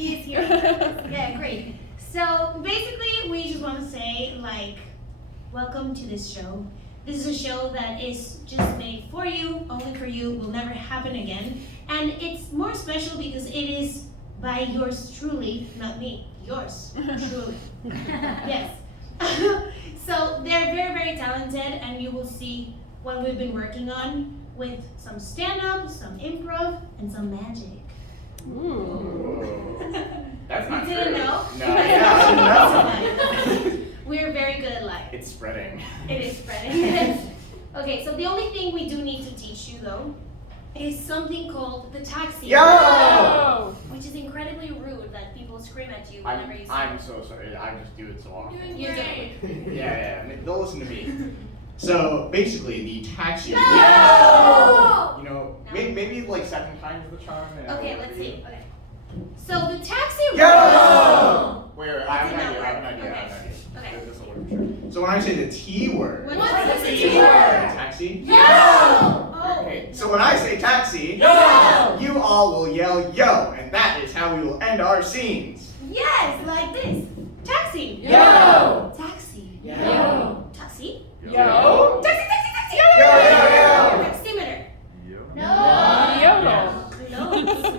He is here. Yeah, great. So basically, we just want to say, like, welcome to this show. This is a show that is just made for you, only for you, will never happen again. And it's more special because it is by yours truly, not me, yours truly. Yes. So they're very, very talented, and you will see what we've been working on with some stand-up, some improv, and some magic. Ooh. That's not You didn't true. know? No. Yeah. No. We're very good at life. It's spreading. It is spreading. Okay, so the only thing we do need to teach you, though, is something called the taxi. Yo! Which is incredibly rude that people scream at you whenever you say I'm so sorry. I just do it so often. You do it. Yeah. They'll listen to me. So basically, the taxi. No! You know, No. maybe like second time's the charm. Okay, let's see. Okay. So the taxi. Yo! Wait, I have Does it an not idea. work? I have an idea. Okay. This will work for sure. So when I say the T word. What's the T T word? Taxi. Yo! Oh. Okay, so when I say taxi, Yo! you all will yell yo, and that is how we will end our scenes. Yes, like this. Taxi. Yo! Taxi. Yo! Taxi. Yo! Taxi. Yo! Taximeter. Yo!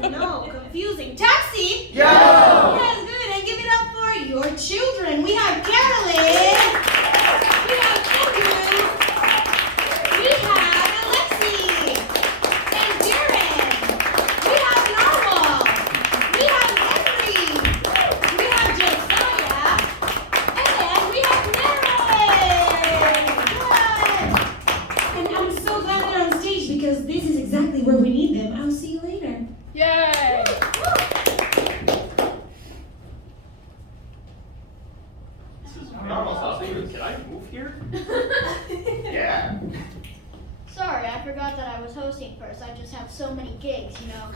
No, confusing. Taxi. Yo! Yes, good. And give it up for your children. We have Carolyn. We have Andrew. We have Alexi. And Jared. We have Narwhal. We have Henry. We have Josiah. And we have Marilyn. Good. And I'm so glad they're on stage because this is exactly where we need them. I'll see you later. Yay! This is normal stuff. Can I move here? Yeah. Sorry, I forgot that I was hosting first. I just have so many gigs, you know.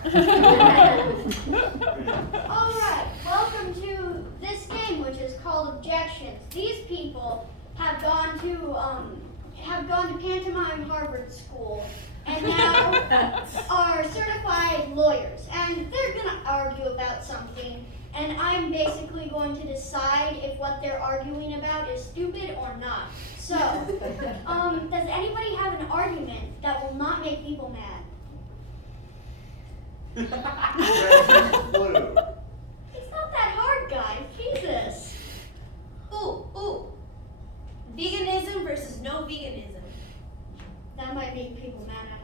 Alright, welcome to this game which is called Objections. These people have gone to Pantomime Harvard School and now are certified lawyers. And they're gonna argue about something, and I'm basically going to decide if what they're arguing about is stupid or not. So, does anybody have an argument that will not make people mad? Blue. It's not that hard, guys. Jesus. Ooh. Veganism versus no veganism. That might make people mad, I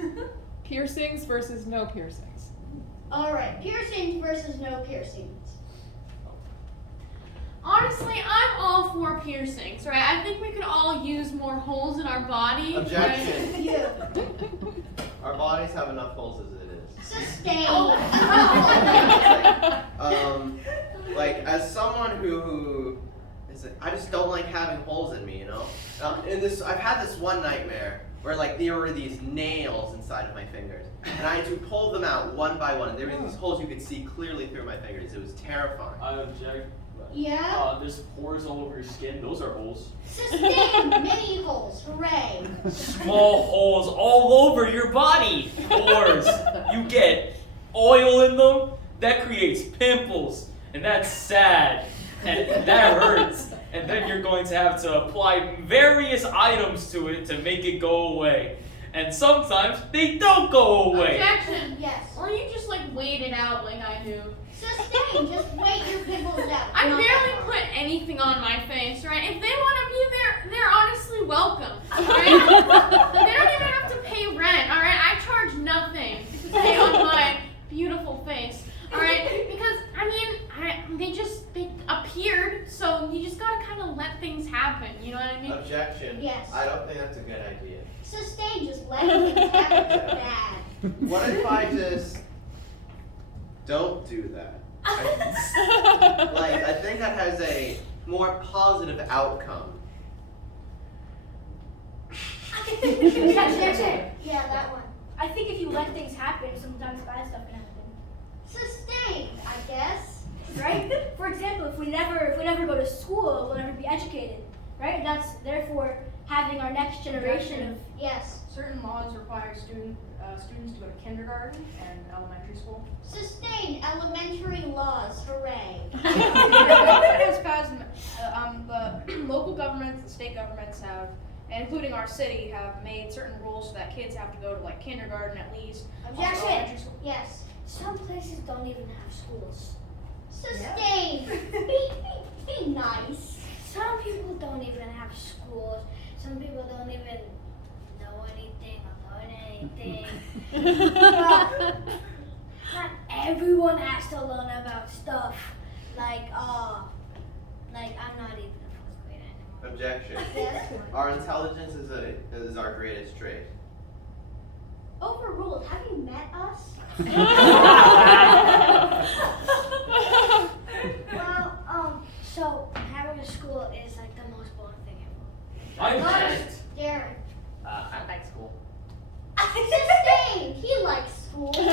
don't know. Piercings versus no piercings. Alright, piercings versus no piercings. Honestly, I'm all for piercings, right? I think we could all use more holes in our body. Objection. You. Our bodies have enough holes as it is. Sustain. Like as someone who is, I just don't like having holes in me, you know. I've had this one nightmare where like there were these nails inside of my fingers, and I had to pull them out one by one, and there were these holes you could see clearly through my fingers. It was terrifying. I object. Yeah? There's pores all over your skin. Those are holes. Sustain. Many holes. Hooray. Small holes all over your body. Pores. You get oil in them. That creates pimples, and that's sad, and that hurts. And then you're going to have to apply various items to it to make it go away. And sometimes they don't go away. Objection. Yes. Or you just like wait it out like I do. Sustain. Just wait your pimples out. I Not barely that hard. put anything on my face, right? If they want to be there, they're honestly welcome, right? They don't even have to pay rent, all right? I charge nothing to stay on my beautiful face, all right? Because, I mean, they appeared, so you just gotta kind of let things happen, you know what I mean? Objection. Yes. I don't think that's a good idea. Sustain. Just letting things happen is bad. What if I just don't do that? Like, I think that has a more positive outcome. Objection. Yeah, that one. I think if you let things happen, sometimes bad stuff can happen. Sustain, I guess. Right? For example, if we never go to school, we'll never be educated. Right? That's therefore having our next generation of Yes. Certain laws require students to go to kindergarten and elementary school. Sustain, elementary law. state governments have, and including our city, have made certain rules so that kids have to go to like kindergarten at least. also Objection. elementary school. Yes. Some places don't even have schools. Sustained. Be nice. Some people don't even have schools. Some people don't even know anything or learn anything. But not everyone has to learn about stuff. Like I'm not even a fourth grader anymore. Objection. Yes. Our intelligence is our greatest trait. Overruled. Have you met us? Well, so having a school is like the most boring thing ever. I object. Darren. I like school. Sustained. He likes school. School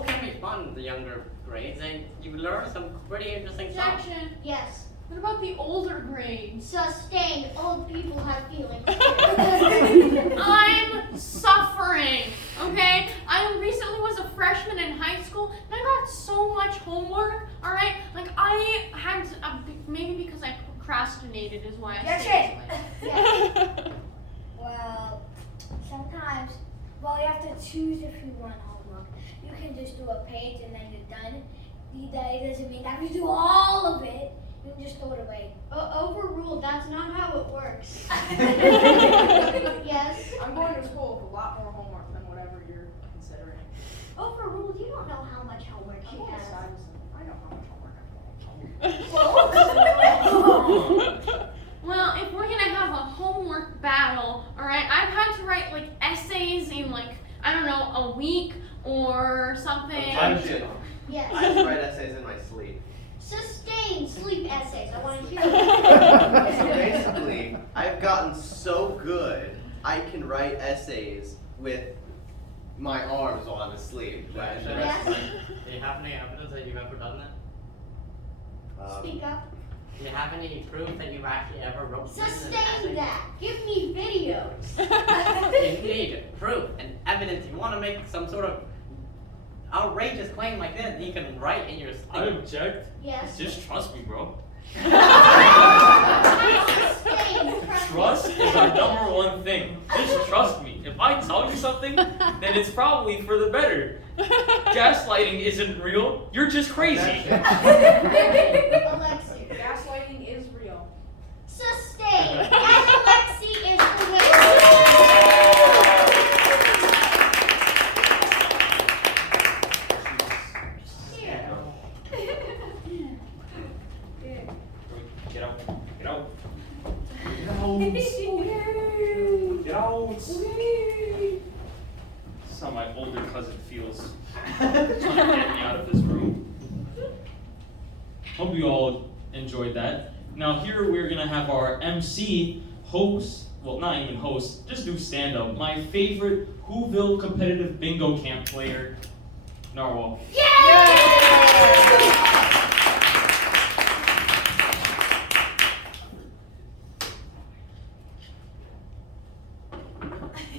can be fun in the younger grades, and you learn some pretty interesting stuff. Objection. Yes. What about the older grades? Sustained. Old people have feelings. I'm suffering, okay? I recently was a freshman in high school, and I got so much homework, alright? Like, I had to, maybe because I procrastinated is why I That's stayed it. this way. Yes. Well, sometimes, you have to choose if you want homework. You can just do a page and then you're done. That doesn't mean that you do all of it. You can just throw it away. Overruled. That's not how it works. Yes. I'm going to school with a lot more homework than whatever you're considering. Overruled. You don't know how much homework I'm she on the has. side of I know how much homework I have. Well, if we're gonna have a homework battle, alright, I've had to write like essays in like, I don't know, a week or something. Objection. Yes. I just write essays in my sleep. Sustained sleep essays. I want to hear them. So basically, I've gotten so good, I can write essays with my arms while I'm asleep. Right? And the rest of Yes. Do you have any evidence that you've ever done that? my- Speak up. Do you have any proof that you've actually ever wrote an essay? Sustain that. Give me videos. You need proof and evidence. You want to make some sort of outrageous claim like this, you can write in your I sleep. object. Yes. Just trust me, bro. Sustain. Trust is our number one thing. Just trust me. If I tell you something, then it's probably for the better. Gaslighting isn't real. You're just crazy. Alexi. Gaslighting is real. Sustain. And Alexi is the winner. Get out. Get out. Get out. This is how my older cousin feels. Trying to get me out of this room. Hope you all enjoyed that. Now here we're gonna have our MC host, well not even host, just do stand up. My favorite Whoville competitive bingo camp player, Narwhal.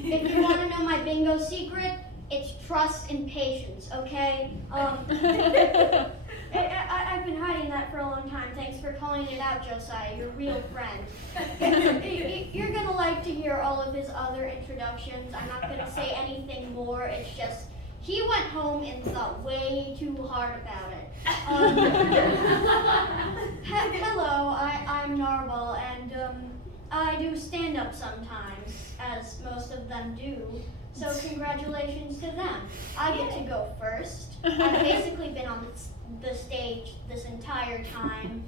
If you want to know my bingo secret, it's trust and patience, okay? I've been hiding that for a long time. Thanks for calling it out, Josiah, your real friend. You're going to like to hear all of his other introductions. I'm not going to say anything more. It's just, he went home and thought way too hard about it. Hello, I'm Narwhal, and I do stand-up sometimes, as most of them do. So congratulations to them. I get to go first. I've basically been on the stage this entire time.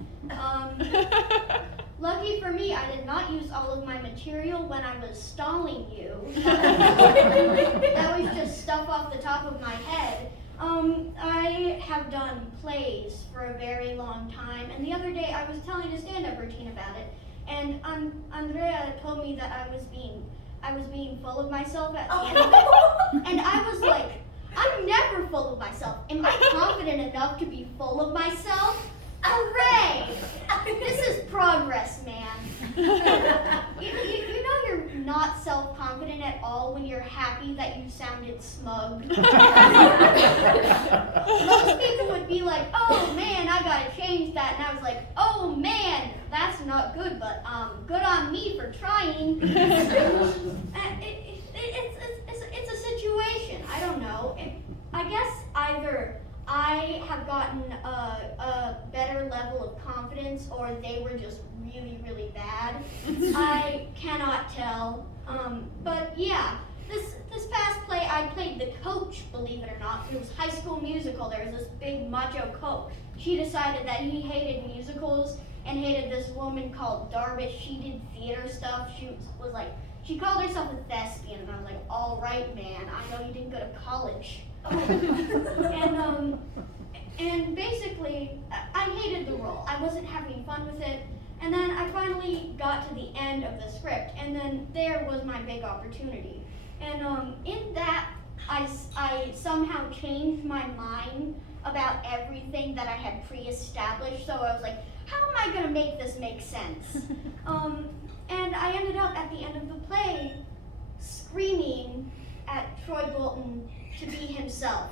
Lucky for me, I did not use all of my material when I was stalling you. That was just stuff off the top of my head. I have done plays for a very long time, and the other day I was telling a stand-up routine about it, and Andrea told me that I was being full of myself at the end of it, and I was like, I'm never full of myself. Am I confident enough to be full of myself? Hooray! This is progress, man. You know you're not self-confident at all when you're happy that you sounded smug. Most people would be like, oh man, I got gotta change that. And I was like, oh man, that's not good, but good on me for trying. It's a situation. I don't know. I guess either I have gotten a better level of confidence, or they were just really, really bad. I cannot tell. But yeah, this past play, I played the coach, believe it or not. It was High School Musical. There was this big macho coach. She decided that he hated musicals and hated this woman called Darvish. She did theater stuff. She was like, she called herself a thespian, and I was like, all right, man, I know you didn't go to college. And basically, I hated the role. I wasn't having fun with it. And then I finally got to the end of the script, and then there was my big opportunity. And in that, I somehow changed my mind about everything that I had pre-established. So I was like, how am I gonna make this make sense? And I ended up at the end of the play screaming at Troy Bolton to be himself.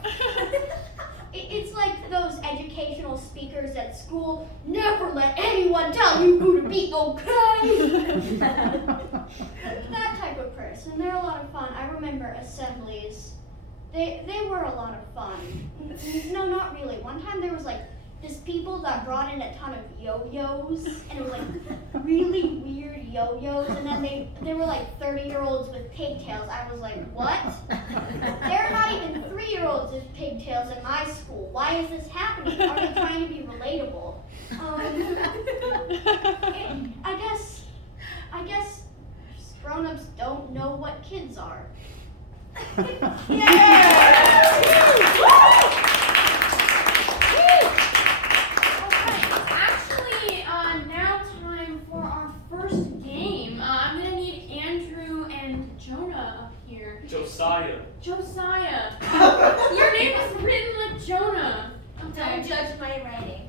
It's like those educational speakers at school, never let anyone tell you who to be, okay? That type of person. They're a lot of fun. I remember assemblies. They were a lot of fun. No, not really. One time there was like this people that brought in a ton of yo-yos, and it was like really weird yo-yos, and then they were like 30-year-olds with pigtails. I was like, what? There are not even 3-year-olds with pigtails in my school. Why is this happening? Are they trying to be relatable? I guess grown-ups don't know what kids are. Actually, now time for our first game. I'm gonna need Andrew and Jonah up here. Josiah. Josiah, your name is written like Jonah. Okay. Don't judge my writing.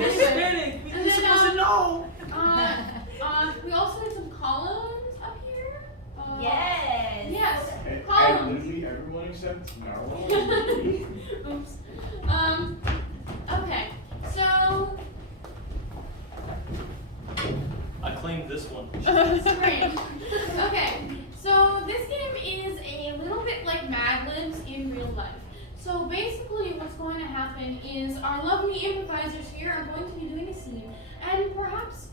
Hispanic. We were supposed to know. We also need some columns up here. Yes. Yes. And Columns. literally everyone except Marwa. Oops. Okay. So. I claimed this one. Great. Okay. So this game is a little bit like Mad Libs in real life. So basically what's going to happen is our lovely improvisers here are going to be doing a scene, and perhaps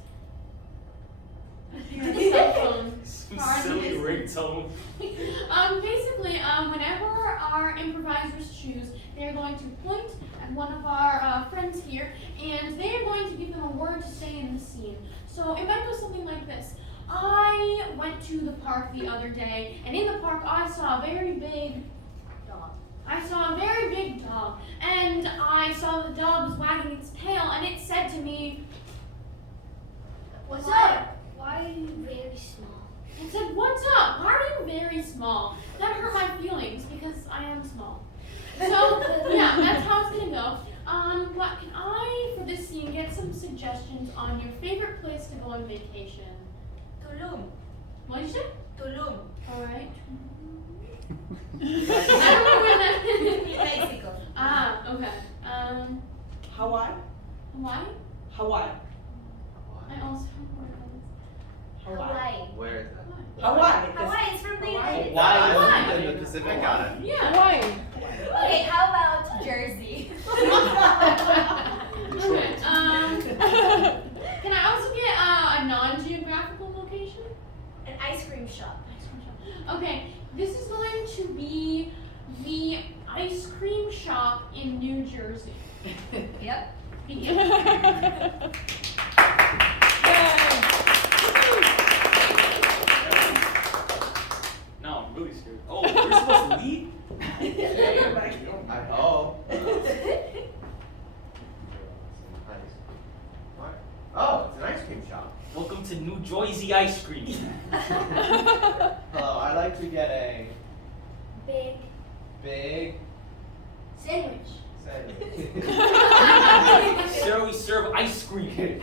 the cell phone. Some silly ringtone. Basically, whenever our improvisers choose, they're going to point at one of our friends here, and they are going to give them a word to say in the scene. So it might go something like this. I went to the park the other day, and in the park I saw a very big dog. I saw a very big dog, and I saw the dog was wagging its tail, and it said to me, "What's up?" Why are you very small? I said, "What's up? Why are you very small?" That hurt my feelings because I am small. So, yeah, that's how it's gonna go. But can I, for this scene, get some suggestions on your favorite place to go on vacation? Tulum. What did you say? Tulum. Alright. I don't know where that is. Mexico. Ah, okay. Hawaii? Hawaii? Hawaii. I also have Hawaii. Where is that? Hawaii. Hawaii is from the United States. Why? Hawaii. In the Pacific Island. Yeah. Hawaii. Okay, how about Jersey? Okay. Can I also get a non-geographical location? An ice cream shop. Okay, this is going to be the ice cream shop in New Jersey. Yep. Begin. Now I'm really scared. Oh, you're supposed to lead? I hope. What? Oh, it's an ice cream shop. Welcome to New Jersey Ice Cream. Hello, I'd like to get a Big big Sandwich. sandwich. Sir, we serve ice cream.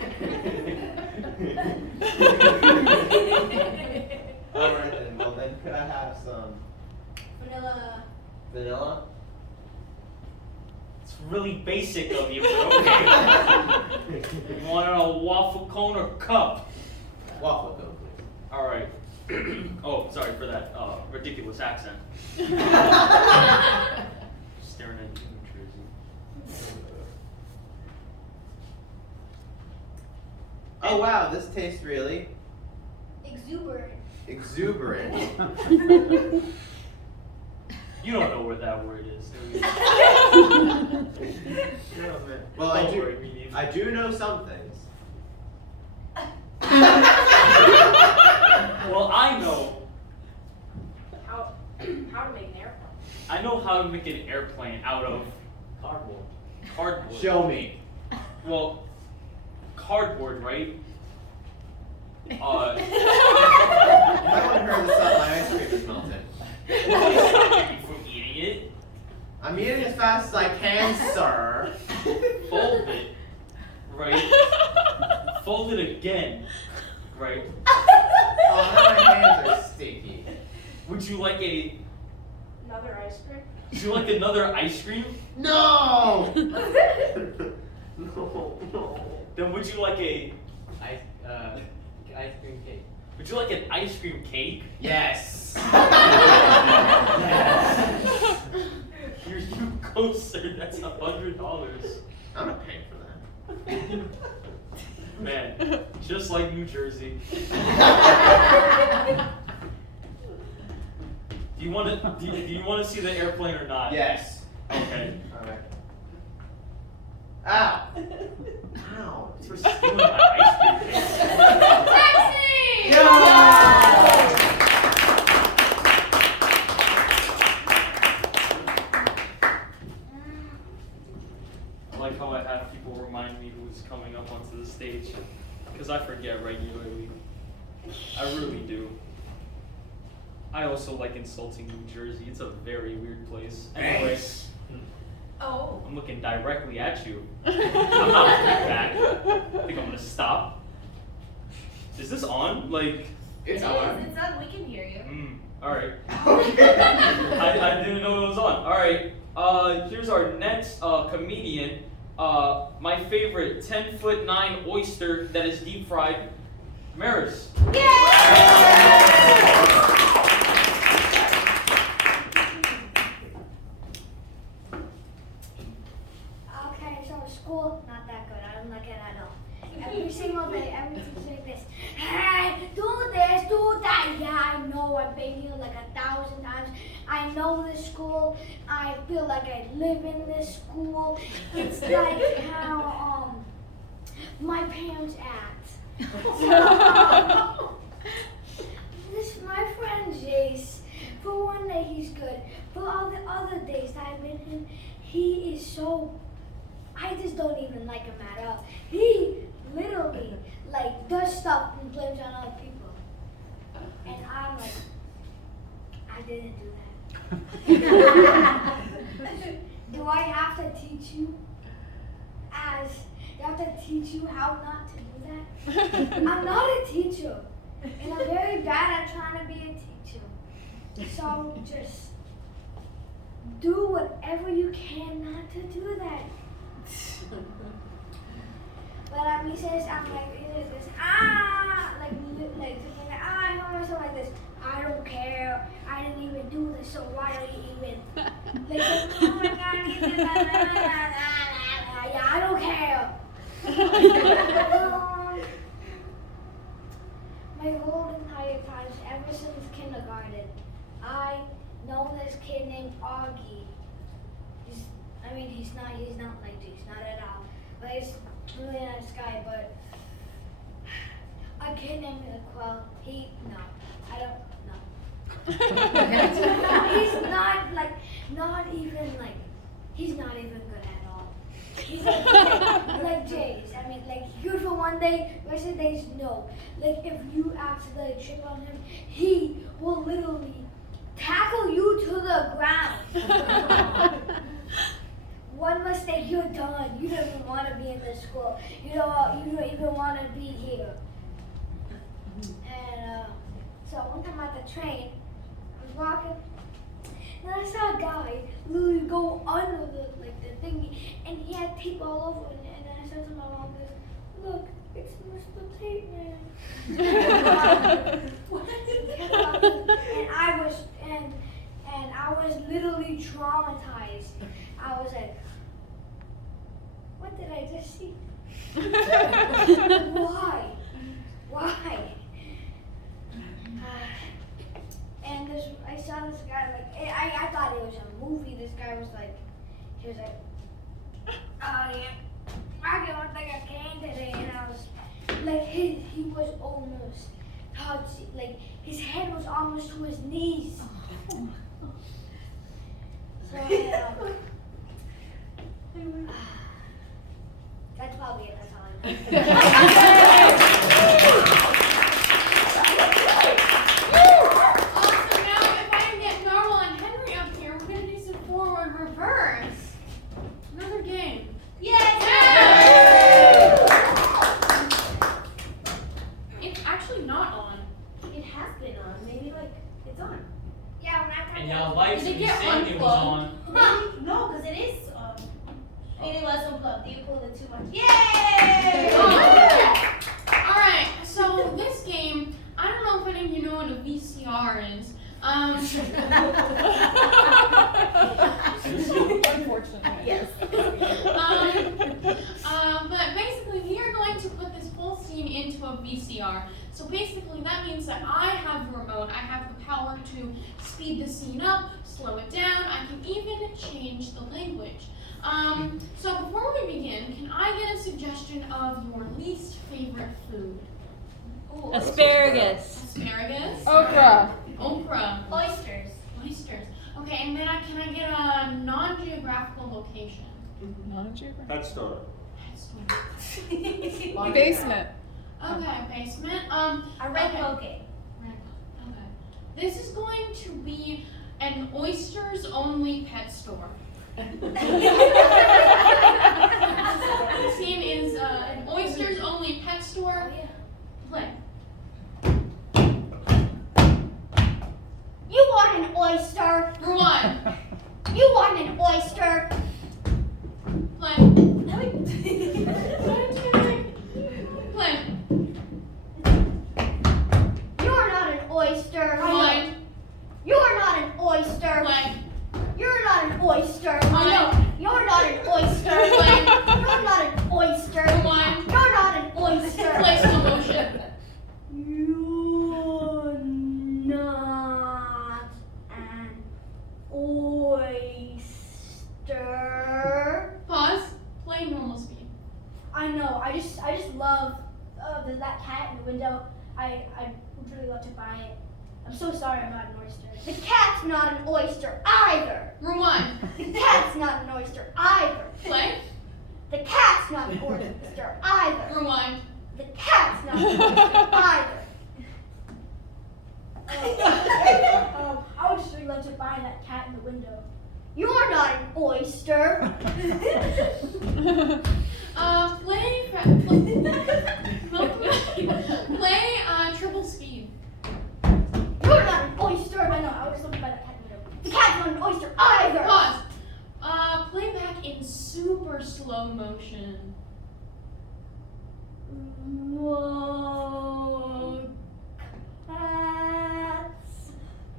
Alright then, well then could I have some Vanilla. vanilla? It's really basic of you, but okay. You want a waffle cone or cup? Waffle cone, please. All right. Oh, sorry for that ridiculous accent. Staring at you, New Jersey. Oh wow, this tastes really Exuberant. exuberant. You don't know where that word is, do you? Well, Don't worry, me neither. I do know some things. Well, I know. How to make an airplane? I know how to make an airplane out of Cardboard. cardboard. Show me. Well, cardboard, right? You might want to hurry this up. My ice cream is melting. Nobody's stopping you from eating it. I'm eating as fast as I can, sir. Fold it, right? Fold it again, right? Oh, now my hands are sticky. Would you like Another ice cream? Would you like another ice cream? No! No. Then would you like Ice cream cake. Would you like an ice cream cake? Yes. Here you go, sir. That's $100. I'm not paying for that. Man, just like New Jersey. Do you want to see the airplane or not? Yes. Okay. Alright. Ow. Ow. It's for stealing my ice cream cake. Taxi! I like how I have people remind me who's coming up onto the stage, because I forget regularly. I really do. I also like insulting New Jersey. It's a very weird place. Anyways, Oh. I'm looking directly at you. I'm not looking back. Think I'm gonna stop? Is this on? Like, It's It on. is. It's on. We can hear you. alright. Okay. I didn't know it was on. Alright, here's our next comedian. My favorite 10'9" oyster that is deep fried, Maris. Okay, so school, not that good. I don't like it at all. Every single day, every teacher's like this. Hey, do this, do that. Yeah, I know. I've been here like 1,000 times. I know this school. I feel like I live in this school. It's like how my parents act. So, this my friend Jace. For one day he's good. For all the other days that I've been him, he is so. I just don't even like him at all. He literally like does stuff and blames on other people, and I'm like, I didn't do that. Do I have to teach you? Do I have to teach you how not to do that? I'm not a teacher, and I'm very bad at trying to be a teacher. So just do whatever you can not to do that. But at recess, I'm like, it is this, I hurt myself like this. I don't care. I didn't even do this, so why are you even? Like, oh my God, you did that. Yeah, I don't care. My whole entire time, ever since kindergarten, I know this kid named Augie. He's not like this, not at all. But he's a really nice guy, but a kid named Quell, I don't know. He's not even good at all. He's like Jace. Good for one day, rest of the days, no. Like, if you accidentally trip on him, he will literally tackle you to the ground. One mistake, you're done. You don't even want to be in this school. You don't even want to be here. And so one time at the train, I was walking. And I saw a guy literally go under the thingy, and he had tape all over it. And then I said to my mom, "Look, it's Mr. Tape Man." and I was literally traumatized. I was like, "What did I just see? Why? Why?" And I saw this guy, like, I thought it was a movie. This guy was like, he was like, "Oh yeah, I don't think I can today." And I was like, he was almost touched, like his head was almost to his knees. So that's probably it. That's all I know. Awesome. Now, if I can get Normal and Henry up here, we're gonna do some forward reverse. Another game. Yes! It's actually not on. It has been on. Maybe like it's on. Yeah, when I And y'all lights Did it when you get sang it was on. Maybe, no, because it is on. Maybe it was unplugged. You pulled it too much. Yay! All right. So this game, I don't know if any of you know what a VCR is. Unfortunately. Yes. But basically, we are going to put this whole scene into a VCR. So basically, that means that I have the remote. I have the power to speed the scene up, slow it down. I can even change the language. So before we begin, can I get a suggestion of your least favorite food? Ooh, Asparagus. Asparagus. Okra. Okra. Oysters. Oysters. Okay, and then can I get a non-geographical location? Non-geographic. Pet store. Basement. Okay, basement. A red okay. poke. Okay. This is going to be an oysters only pet store. The scene is an oysters only pet store. Play. You want an oyster? Rewind. You want an oyster? Play. Play. You're not an oyster. Rewind. You're not an oyster. Play. You're not an oyster. Rewind. You're not an oyster. Play. You're not an oyster. Rewind. You're not an oyster. Play slow motion. You're not an oyster. Pause. Play normal speed. I know. I just love that cat in the window. I would really love to buy it. I'm so sorry I'm not an oyster. The cat's not an oyster either. Rewind. The cat's not an oyster either. Play. The cat's not an oyster either. Rewind. The cat's not an oyster either. I would just really love to buy that cat in the window. You're not an oyster. Play triple speed. You're not an oyster. I know. I would just love to buy that cat in the window. The cat's not an oyster either. Pause. Play back in super slow motion. Whoa. Cat's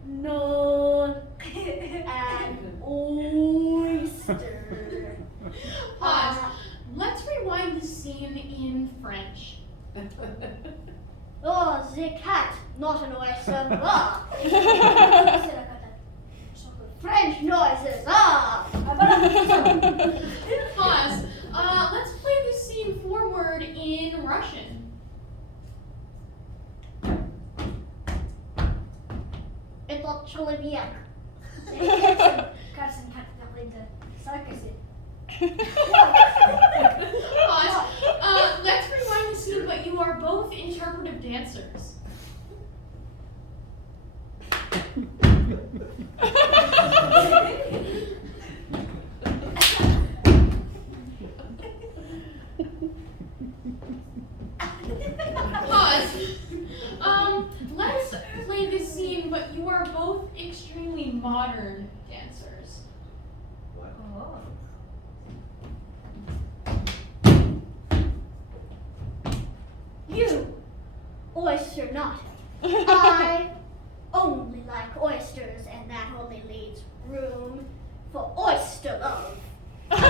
not an oyster. Pause. Let's rewind the scene in French. Oh, the cat, not an oyster. Ah. French noises. Ah. Pause. Let's play this scene forward in Russian. Это человек. Кажется, как это sarcasm. Pause. Let's rewind the scene, but you are both interpretive dancers. Pause. Let's play this scene, but you are both extremely modern dancers. You, oyster not. I only like oysters, and that only leaves room for oyster love. Pause.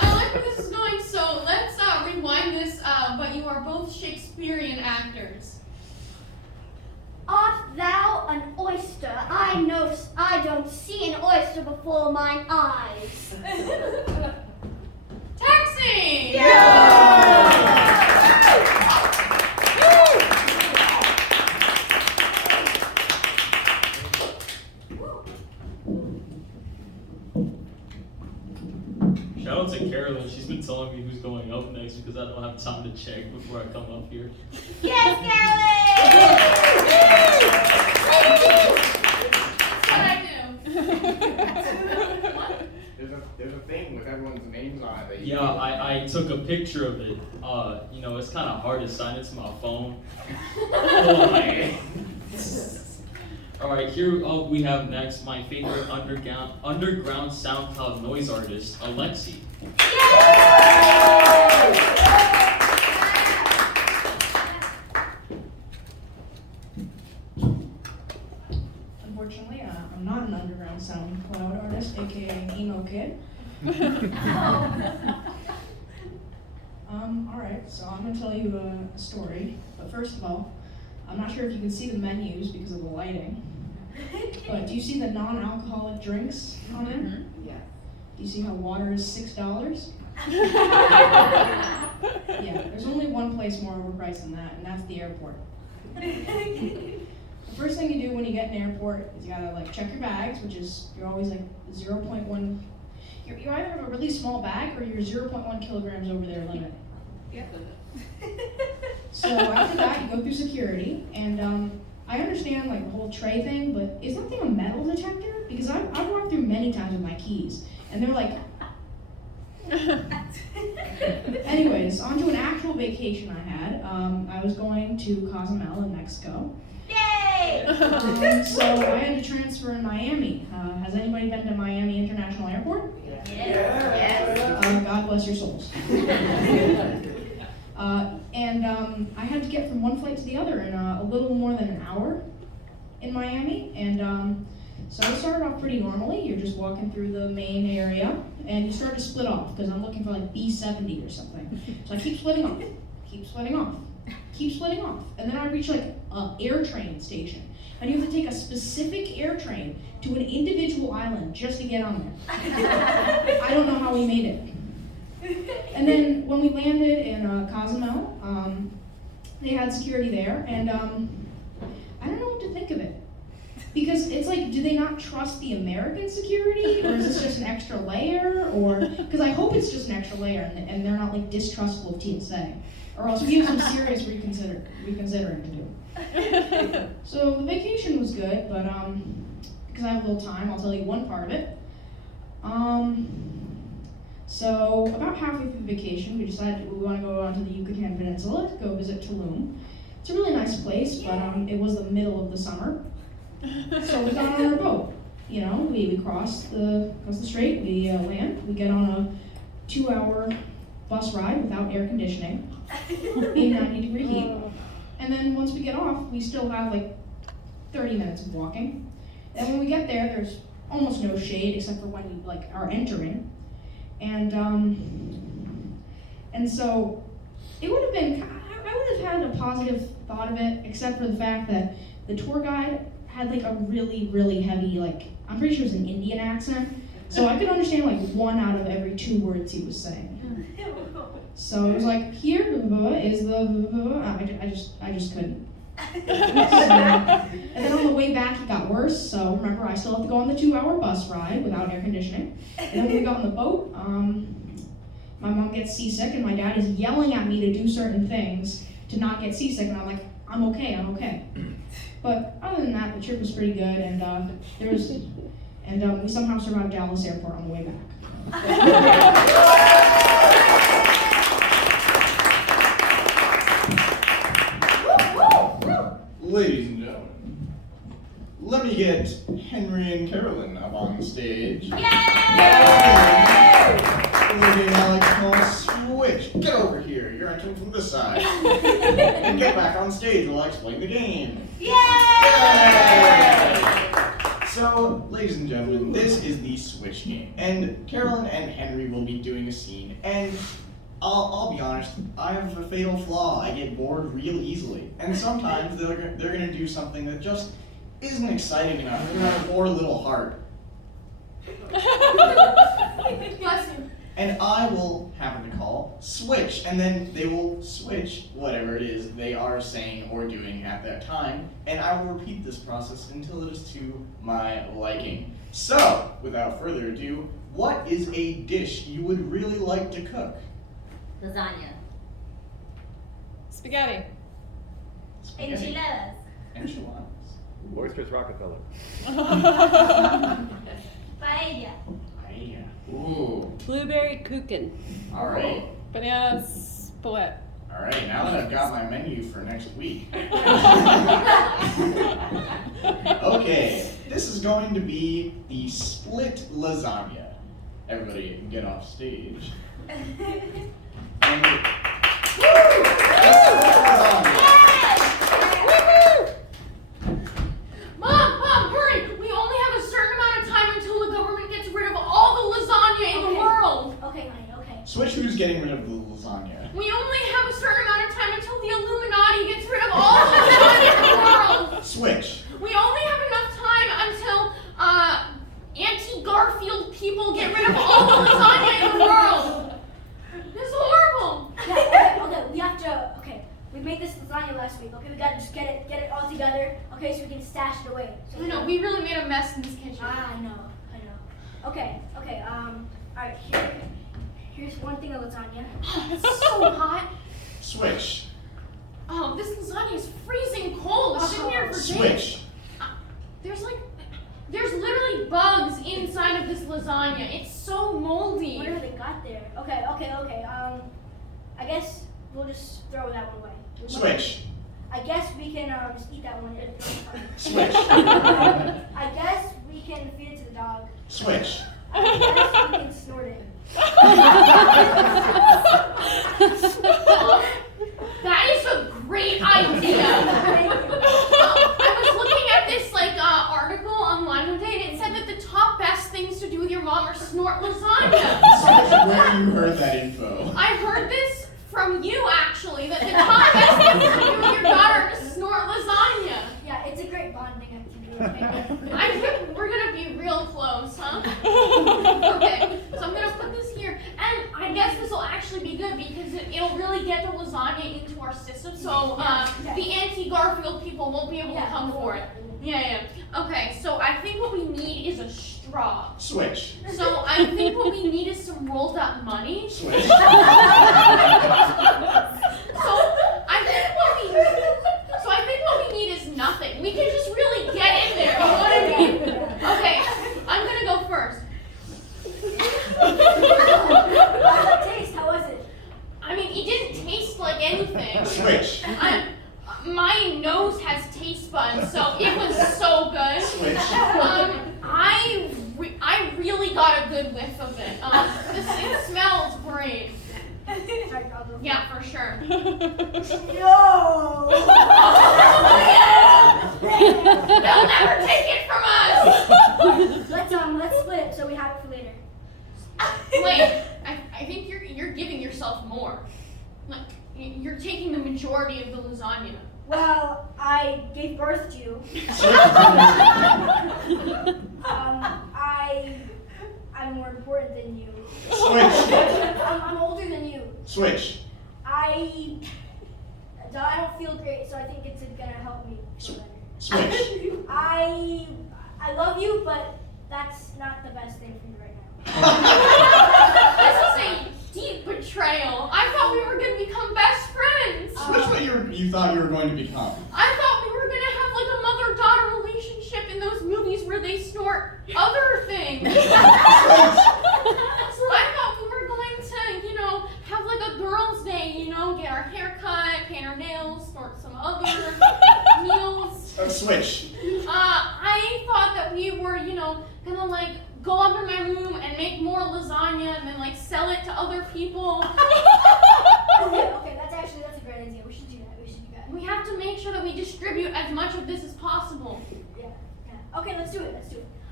I like where this is going, so let's rewind this, but you are both Shakespearean actors. Art thou an oyster? I don't see an oyster before mine eyes. Taxi! Shout out to Carolyn. She's been telling me who's going up next because I don't have time to check before I come up here. Yes, There's a thing with everyone's names on it. That you Yeah, I took a picture of it. You know, it's kind of hard to sign it to my phone. Oh, man. All right, here we have next my favorite underground SoundCloud noise artist, Alexi. Unfortunately, I'm not an underground SoundCloud artist, aka an emo kid. Alright, so I'm going to tell you a story. But first of all, I'm not sure if you can see the menus because of the lighting. But do you see the non-alcoholic drinks on there? Yeah. Do you see how water is $6? Yeah, there's only one place more overpriced than that, and that's the airport. The first thing you do when you get in an airport is you gotta like check your bags, which is you're always like 0.1. You either have a really small bag or you're 0.1 kilograms over their limit. Yeah. So after that, you go through security, and I understand like the whole tray thing, but is that thing a metal detector? Because I've walked through many times with my keys, and they're like. Anyways, on to an actual vacation I had. I was going to Cozumel in Mexico. Yay! So I had to transfer in Miami. Has anybody been to Miami International Airport? Yes. God bless your souls. And I had to get from one flight to the other in a little more than an hour in Miami. And so I started off pretty normally. You're just walking through the main area, and you start to split off because I'm looking for like B70 or something. So I keep splitting off, keep splitting off, keep splitting off, and then I reach like an air train station, and you have to take a specific air train to an individual island just to get on there. I don't know how we made it. And then when we landed in Cozumel, they had security there, and I don't know what to think of it. Because it's like, do they not trust the American security, or is this just an extra layer, or, because I hope it's just an extra layer, and they're not like distrustful of TSA, or else we have some serious reconsidering to do. So the vacation was good, but because I have a little time, I'll tell you one part of it. So about halfway through the vacation, we decided we want to go onto the Yucatan Peninsula to go visit Tulum. It's a really nice place, but it was the middle of the summer. So we got on our boat. You know, we cross the strait, we land, we get on a 2-hour bus ride without air conditioning in 90-degree heat. And then once we get off, we still have like 30 minutes of walking. And when we get there, there's almost no shade except for when you like are entering. And so it would have been, I would have had a positive thought of it, except for the fact that the tour guide had like a really, really heavy, like, I'm pretty sure it was an Indian accent. So I could understand like 1 out of every 2 words he was saying. So it was like, here is the, I just couldn't. So, and then on the way back it got worse, so remember I still have to go on the 2-hour bus ride without air conditioning. And then when we got on the boat, my mom gets seasick and my dad is yelling at me to do certain things to not get seasick, and I'm like, I'm okay. But other than that, the trip was pretty good, and we somehow survived Dallas Airport on the way back. Ladies and gentlemen, let me get Henry and Carolyn up on stage. Yay! The game I like to call Switch. Get over here. You're entering from this side. And get back on stage while I explain the game. Yay! So, ladies and gentlemen, this is the Switch game. And Carolyn and Henry will be doing a scene. And I'll be honest, I have a fatal flaw. I get bored real easily. And sometimes they're going to do something that just isn't exciting enough for my poor little heart. Bless you. And I will happen to call switch, and then they will switch whatever it is they are saying or doing at that time, and I will repeat this process until it is to my liking. So, without further ado, what is a dish you would really like to cook? Lasagna. Spaghetti. Spaghetti. Enchiladas. Enchiladas. Oysters Rockefeller. Paella. Paella. Ooh. Blueberry kuchen. All right. Banana split. All right. Now that I've got my menu for next week. Okay. This is going to be the split lasagna. Everybody can get off stage. And Mom, hurry! We only have a certain amount of time until the government gets rid of all the lasagna in the world. Okay, honey, okay. Switch who's getting rid of the lasagna. We only have a certain amount of time until the Illuminati gets rid of all the lasagna in the world. Switch. We only have enough time until anti-Garfield people get rid of all the lasagna in the world. This is horrible. Yeah, okay, we have to, okay. We made this lasagna last week, okay? We gotta just get it all together, okay, so we can stash it away. So I know, we really made a mess in this kitchen. I know. Okay, alright, here's one thing of lasagna. It's so hot. Switch. Oh, this lasagna is freezing cold. It's been here for days. Switch. There's literally bugs inside of this lasagna. It's so moldy. Whatever they got there. Okay. I guess we'll just throw that one away. Switch. I guess we can just eat that one. Switch. I guess we can feed it to the dog. Switch. I guess we can snort it. That is a great idea. I was looking at this article online one day, and it said that the top best things to do with your mom are snort lasagna. Where you heard that info? I heard this from you actually, that the top best things to do with your daughter is snort lasagna. Yeah, it's a great bonding activity. Okay? I think we're gonna be real close, huh? Okay, so I'm gonna put this here, and I guess this will actually be good because it'll really get the lasagna into our system, so the anti-Garfield people won't be able to come for it. Yeah. Okay, so I think what we need is a straw. Switch. So I think what we need is some rolled up money. Switch. So I think what we need is nothing. We can just really get in there. You know what I mean? Okay, I'm gonna go first. How did it taste? How was it? I mean, it didn't taste like anything. Switch. My nose has taste buds, so it was so good. Switch. I really got a good whiff of it. It smells great. Yeah, for sure. No! They'll never take it from us. Let's split it so we have it for later. Wait, I think you're giving yourself more. Like you're taking the majority of the lasagna. Well, I gave birth to you. I'm more important than you. Switch. I'm older than you. Switch. I don't feel great, so I think it's gonna help me feel better. Switch. I love you, but that's not the best thing for you right now. This is a deep betrayal. I thought we were gonna become best friends. Switch what you thought you were going to become. I thought we were gonna have like a mother-daughter relationship in those movies where they snort other things. So I thought we were going to, have like a girls' day, get our hair cut, paint our nails, snort some other meals. Switch. I thought that we were, it to other people. Okay, that's a great idea. We should do that. We have to make sure that we distribute as much of this as possible. Yeah. Okay, let's do it.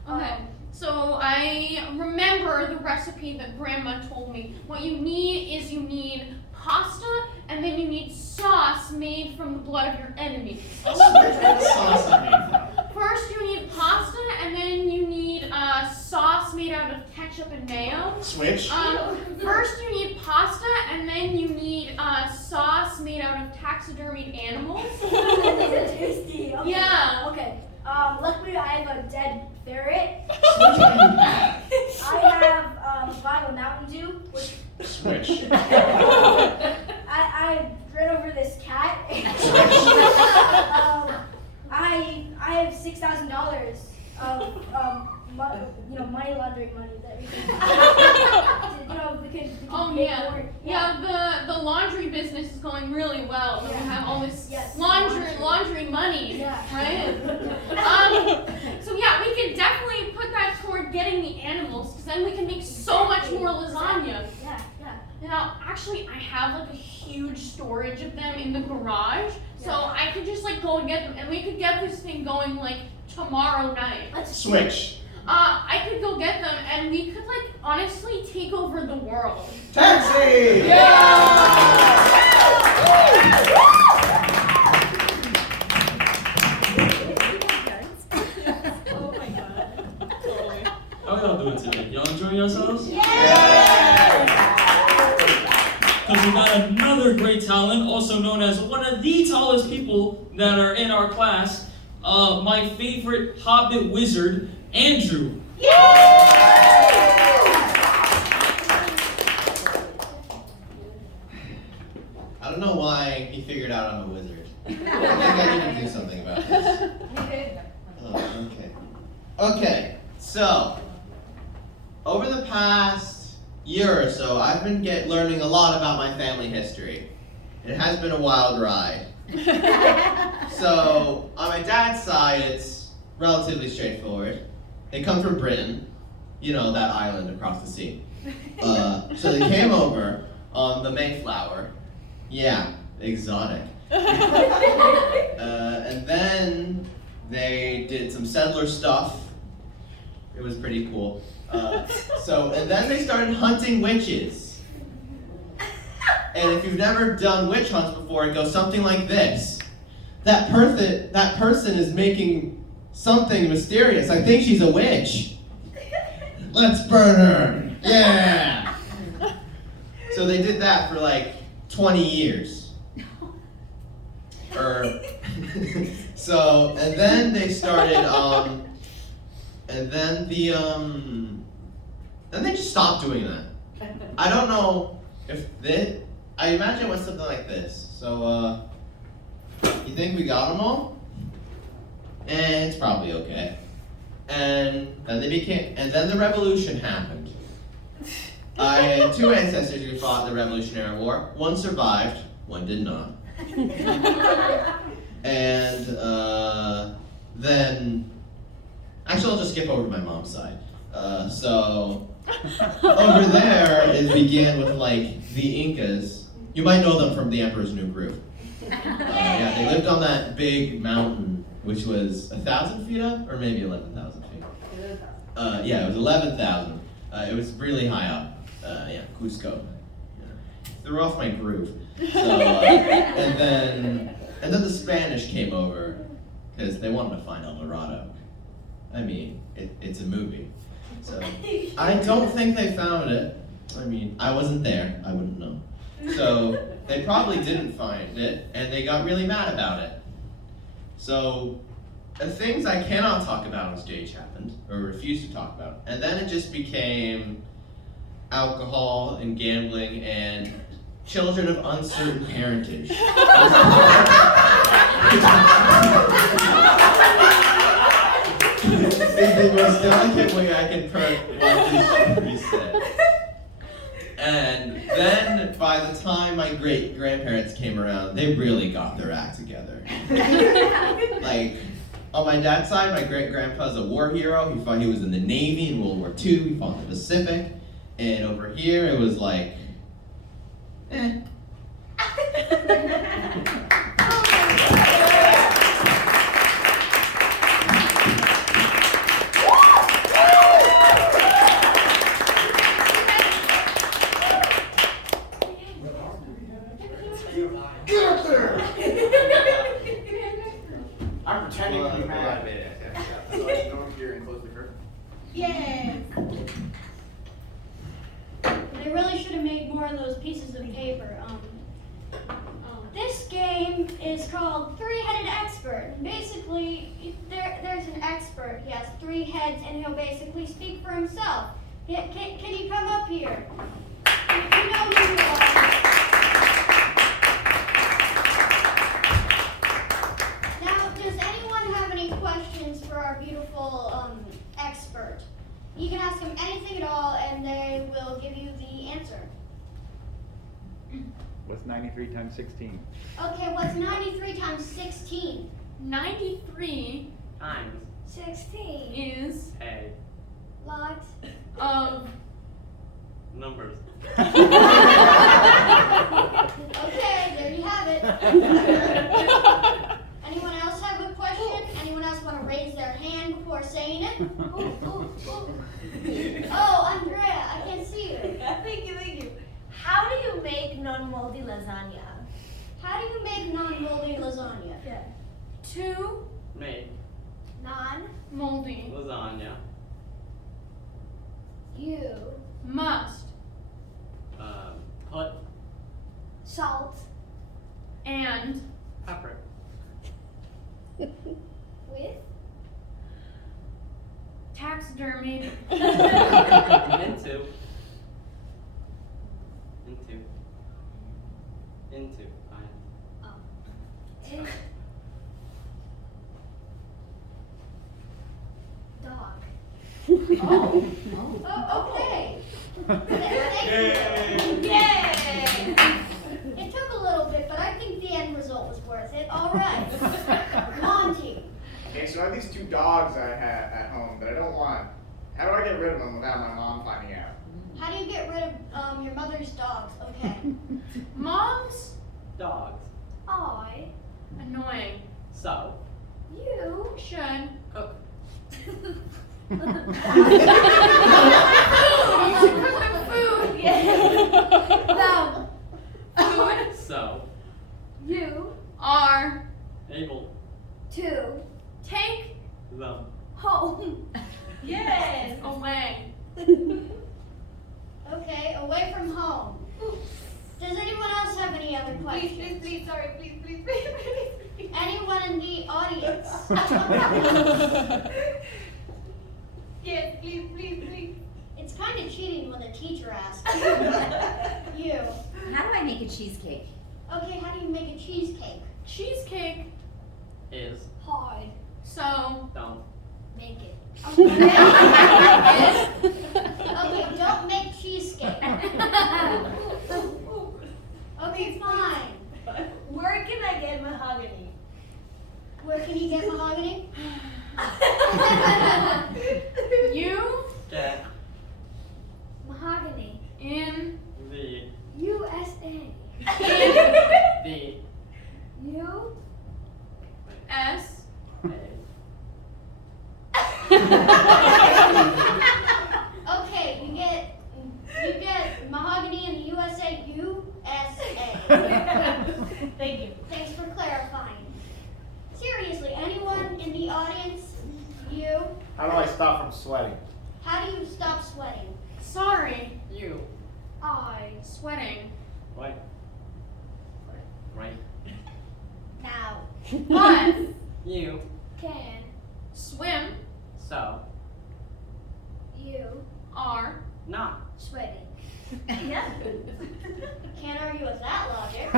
Okay, so I remember the recipe that Grandma told me. What you need is pasta, and then you need sauce made from the blood of your enemies. Where's that sauce made from? First, you need pasta, and then you need sauce made out of ketchup and mayo. Switch. First, you need pasta, and then you need sauce made out of taxidermied animals. These are tasty. Okay. Yeah. Okay. Luckily, I have a dead ferret. Switch what you have. I have a bottle of Mountain Dew, which Switch. I ran over this cat. I have $6,000 of money laundering money that we can we can make more. Yeah. The laundry business is going really well. We have all this laundry money, right? So yeah, we can definitely put that toward getting the animals, because then we can make so much more lasagna. Yeah. Now, actually, I have like a huge storage of them in the garage, so I could just like go and get them, and we could get this thing going like tomorrow night. Switch. I could go get them, and we could like honestly take over the world. Taxi! Oh my god. Totally. How y'all doing today? Y'all enjoying yourselves? Because we got another great talent, also known as one of the tallest people that are in our class, my favorite Hobbit wizard, Andrew. I don't know why he figured out I'm a wizard. I think I need to do something about this. Oh, okay. Okay, so over the past year or so, I've been learning a lot about my family history. It has been a wild ride. So on my dad's side, it's relatively straightforward. They come from Britain, you know, that island across the sea. So they came over on the Mayflower. Yeah, exotic. And then they did some settler stuff. It was pretty cool. And then they started hunting witches. And if you've never done witch hunts before, it goes something like this. That person is making something mysterious. I think she's a witch. Let's burn her. Yeah. So they did that for like 20 years. And then they started, then they just stopped doing that. I don't know if I imagine it was something like this. So, you think we got them all? And it's probably okay. And then the revolution happened. I had two ancestors who fought in the Revolutionary War. One survived, one did not. And then, actually I'll just skip over to my mom's side. So over there, it began with like the Incas. You might know them from The Emperor's New Groove. Yeah, they lived on that big mountain, which was 1,000 feet up, or maybe 11,000 feet. Yeah, it was 11,000. It was really high up. Yeah, Cusco. Yeah. Threw off my groove. So, and then the Spanish came over because they wanted to find El Dorado. I mean, it's a movie. So I don't think they found it. I mean, I wasn't there. I wouldn't know. So they probably didn't find it, and they got really mad about it. So the things I cannot talk about on stage happened, or refused to talk about. And then it just became alcohol and gambling and children of uncertain parentage. It's the most delicate way I can put what this should be said. And then by the time my great-grandparents came around, they really got their act together. Like, on my dad's side, my great-grandpa's a war hero. He was in the Navy in World War II. He fought in the Pacific. And over here it was like, eh. Get up there! I'm pretending to be mad. So I can go over here and close the curtain. Yes. They really should have made more of those pieces of paper. This game is called Three-Headed Expert. Basically, there's an expert. He has 3 heads, and he'll basically speak for himself. Can you come up here? You know who you are. Now, does anyone have any questions for our beautiful expert? You can ask them anything at all, and they will give you the answer. What's 93 times 16? Okay, what's 93 times 16? 93 Times 16 is a Lot. of numbers. Okay, there you have it. Anyone else have a question? Anyone else want to raise their hand before saying it? Oh, Andrea, I can see you. Thank you, thank you. How do you make non-moldy lasagna? How do you make non-moldy lasagna? Yeah. 2 Made non-moldy lasagna. You must Put salt and pepper. with taxidermy Into. Fine. in dog. Oh, okay. Thank you. Yay! It took a little bit, but I think the end result was worth it. All right. Monty. Okay, so I have these 2 dogs I have at home that I don't want. How do I get rid of them without my mom finding out? How do you get rid of your mother's dogs? Okay. mom's Dogs. I annoying. So you Should cook. food. Food. So you Are able to take them. home. Yes! away. Okay, away from home. Does anyone else have any other questions? Please, sorry, please. Anyone in the audience? Yes, please. It's kind of cheating when the teacher asks. You. How do I make a cheesecake? Okay, how do you make a cheesecake? Cheesecake. Is Hard. So don't Make it. Okay, don't make cheesecake. Okay, fine. Where can I get mahogany? Where can you get mahogany? you get Mahogany. in the USA. the You S Okay, you get mahogany in the USA. Thank you. Thanks for clarifying. Seriously, anyone in the audience? You? How do I stop from sweating? How do you stop sweating? sorry. you I Sweating. right now But you can swim so you are not sweating. Yeah. Can't argue with that logic.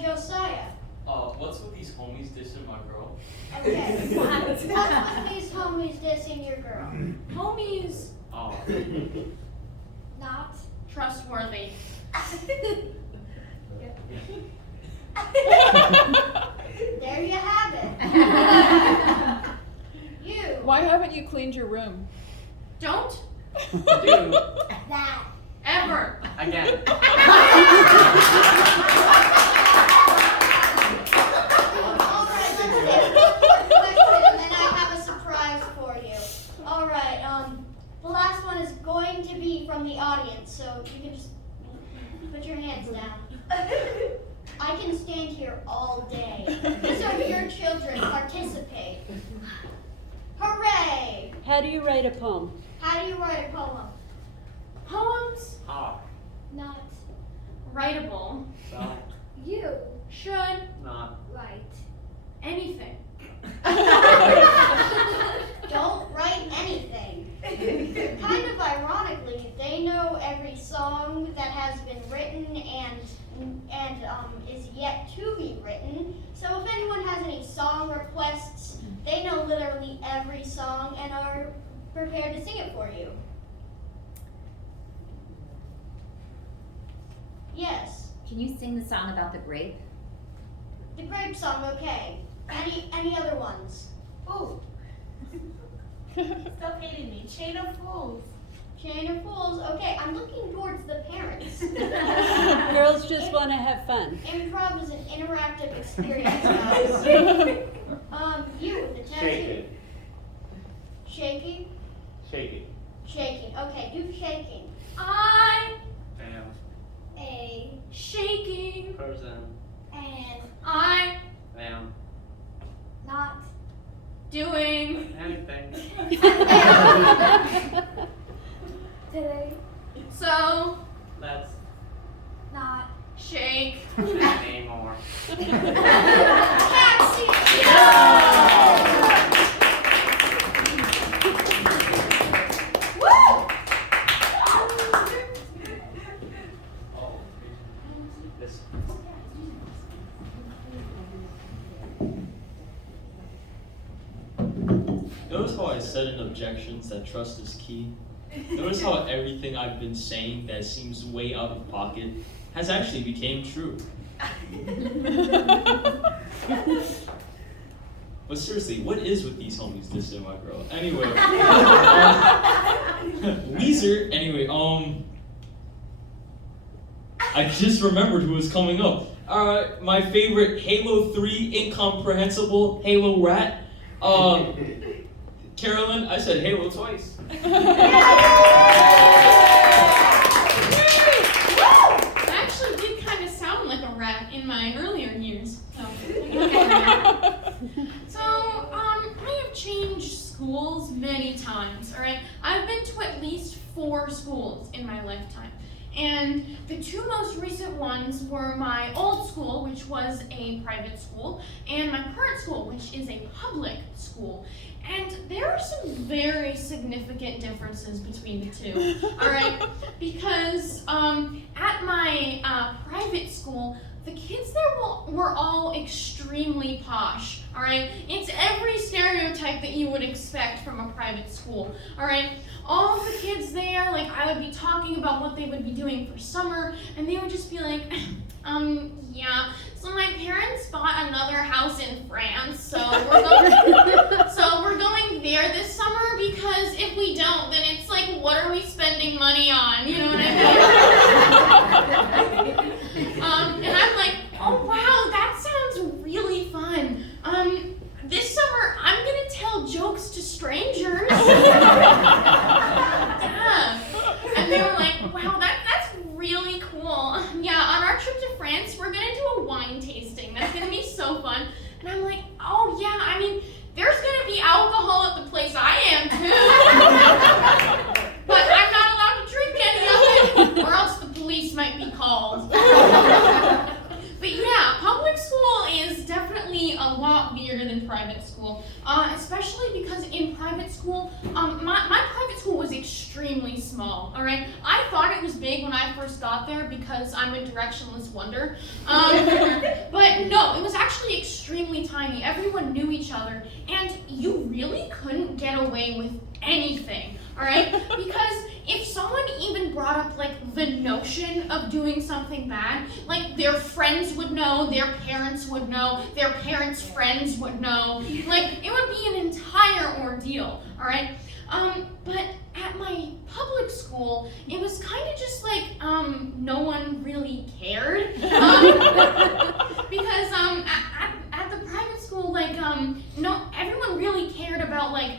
Josiah. What's with these homies dissing my girl? Okay. What's with these homies dissing your girl? homies are Not trustworthy. There you have it. You. Why haven't you cleaned your room? Don't do That. Ever. again. Alright, let's take one question and then I have a surprise for you. Alright, the last one is going to be from the audience, so you can just put your hands down. I can stand here all day. These are your children. Participate. Hooray! How do you write a poem? How do you write a poem? Poems, Hard. Not writable, So, you. should, not. Right. anything. Don't write anything. Kind of ironically, they know every song that has been written and is yet to be written. So if anyone has any song requests, they know literally every song and are prepared to sing it for you. Yes, Can you sing the song about the grape? the grape song. Okay. Any other ones? Ooh. Stop hating me. Chain of Fools. Chain of Fools. Okay, I'm looking towards the parents. Girls just want to have fun. Improv is an interactive experience, guys. You with the tattoo. Shaking. Shaking? Shaking. Shaking. Okay, do shaking. I Am A. shaking. person. And. I Am Not. doing. anything. Today. So Let's Not. shake. anymore. This. Notice how I said in objections that trust is key? Notice how everything I've been saying that seems way out of pocket has actually became true. But seriously, what is with these homies dissing my girl? Anyway, Weezer, anyway, I just remembered who was coming up. My favorite Halo 3 incomprehensible Halo rat. Carolyn, I said Halo twice. I actually did kind of sound like a rat in my earlier years. So, I have changed schools many times, alright? I've been to at least 4 schools in my lifetime. And the 2 most recent ones were my old school, which was a private school, and my current school, which is a public school. And there are some very significant differences between the two, all right? Because at my private school, the kids there were all extremely posh, all right? It's every stereotype that you would expect from a private school, all right? All of the kids there, like, I would be talking about what they would be doing for summer, and they would just be like, yeah, so my parents bought another house in France, so we're going there this summer, because if we don't, then it's like, what are we spending money on? You know what I mean? And I'm like, oh wow, that sounds really fun. This summer, I'm gonna tell jokes to strangers. Yeah. And they were like, wow, that's really cool. Yeah, on our trip to France, we're gonna do a wine tasting. That's gonna be so fun. And I'm like, oh yeah, I mean, there's gonna be alcohol at the place I am too. But I'm not allowed to drink any of it, or else the police might be called. But yeah, public school is definitely a lot weirder than private school, especially because in private school, my private school was extremely small, all right? I thought it was big when I first got there because I'm a directionless wonder, but no, it was actually extremely tiny. Everyone knew each other, and you really couldn't get away with anything, all right? Because if someone even brought up, like, the notion of doing something bad, like, their friends would know, their parents would know, their parents' friends would know, like, it would be an entire ordeal, all right? But at my public school, it was kind of just like no one really cared. Because at the private school, like no, everyone really cared about like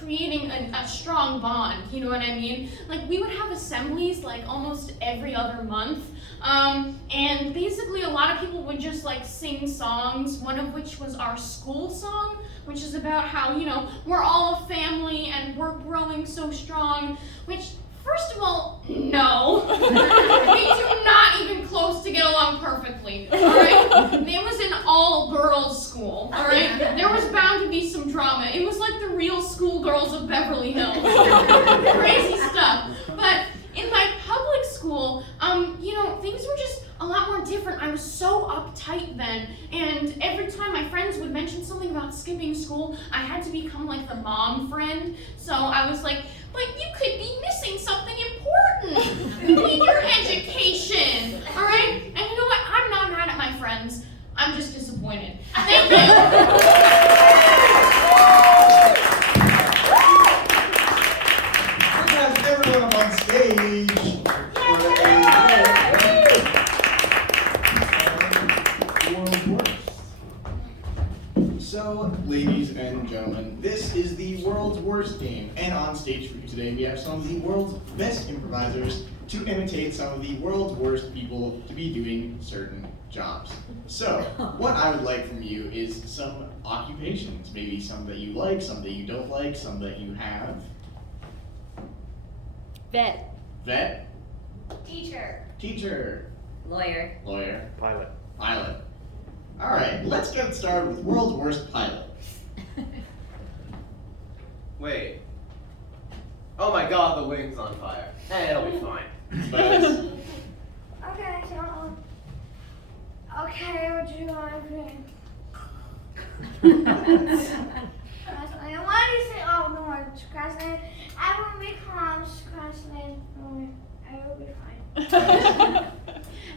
creating a strong bond. You know what I mean? Like we would have assemblies like almost every other month. And basically a lot of people would just like sing songs, one of which was our school song, which is about how, you know, we're all a family and we're growing so strong, which, first of all, no. We do not even close to get along perfectly, all right? It was an all-girls school, all right? There was bound to be some drama. It was like the Real Schoolgirls of Beverly Hills. Crazy stuff. But in my public school, you know, things were just a lot more different. I was so uptight then, and every time my friends would mention something about skipping school, I had to become like the mom friend. So I was like, but you could be missing something important. You need your education, all right? And you know what? I'm not mad at my friends. I'm just disappointed. Thank you. Let's have everyone up on stage for World's Worst. So, ladies and gentlemen, this is the World's Worst game, and on stage for you today we have some of the world's best improvisers to imitate some of the world's worst people to be doing certain jobs. So, what I would like from you is some occupations, maybe some that you like, some that you don't like, some that you have. Vet. Vet. Teacher. Teacher. Lawyer. Lawyer. Pilot. Pilot. All right, let's get started with world's worst pilot. Wait. Oh my god, the wing's on fire. Hey, it'll be fine. Buzz. Okay, so okay, what do you want to be? Procrastinate. Why do you say oh no more procrastinate? I will become procrastinate. I will be fine.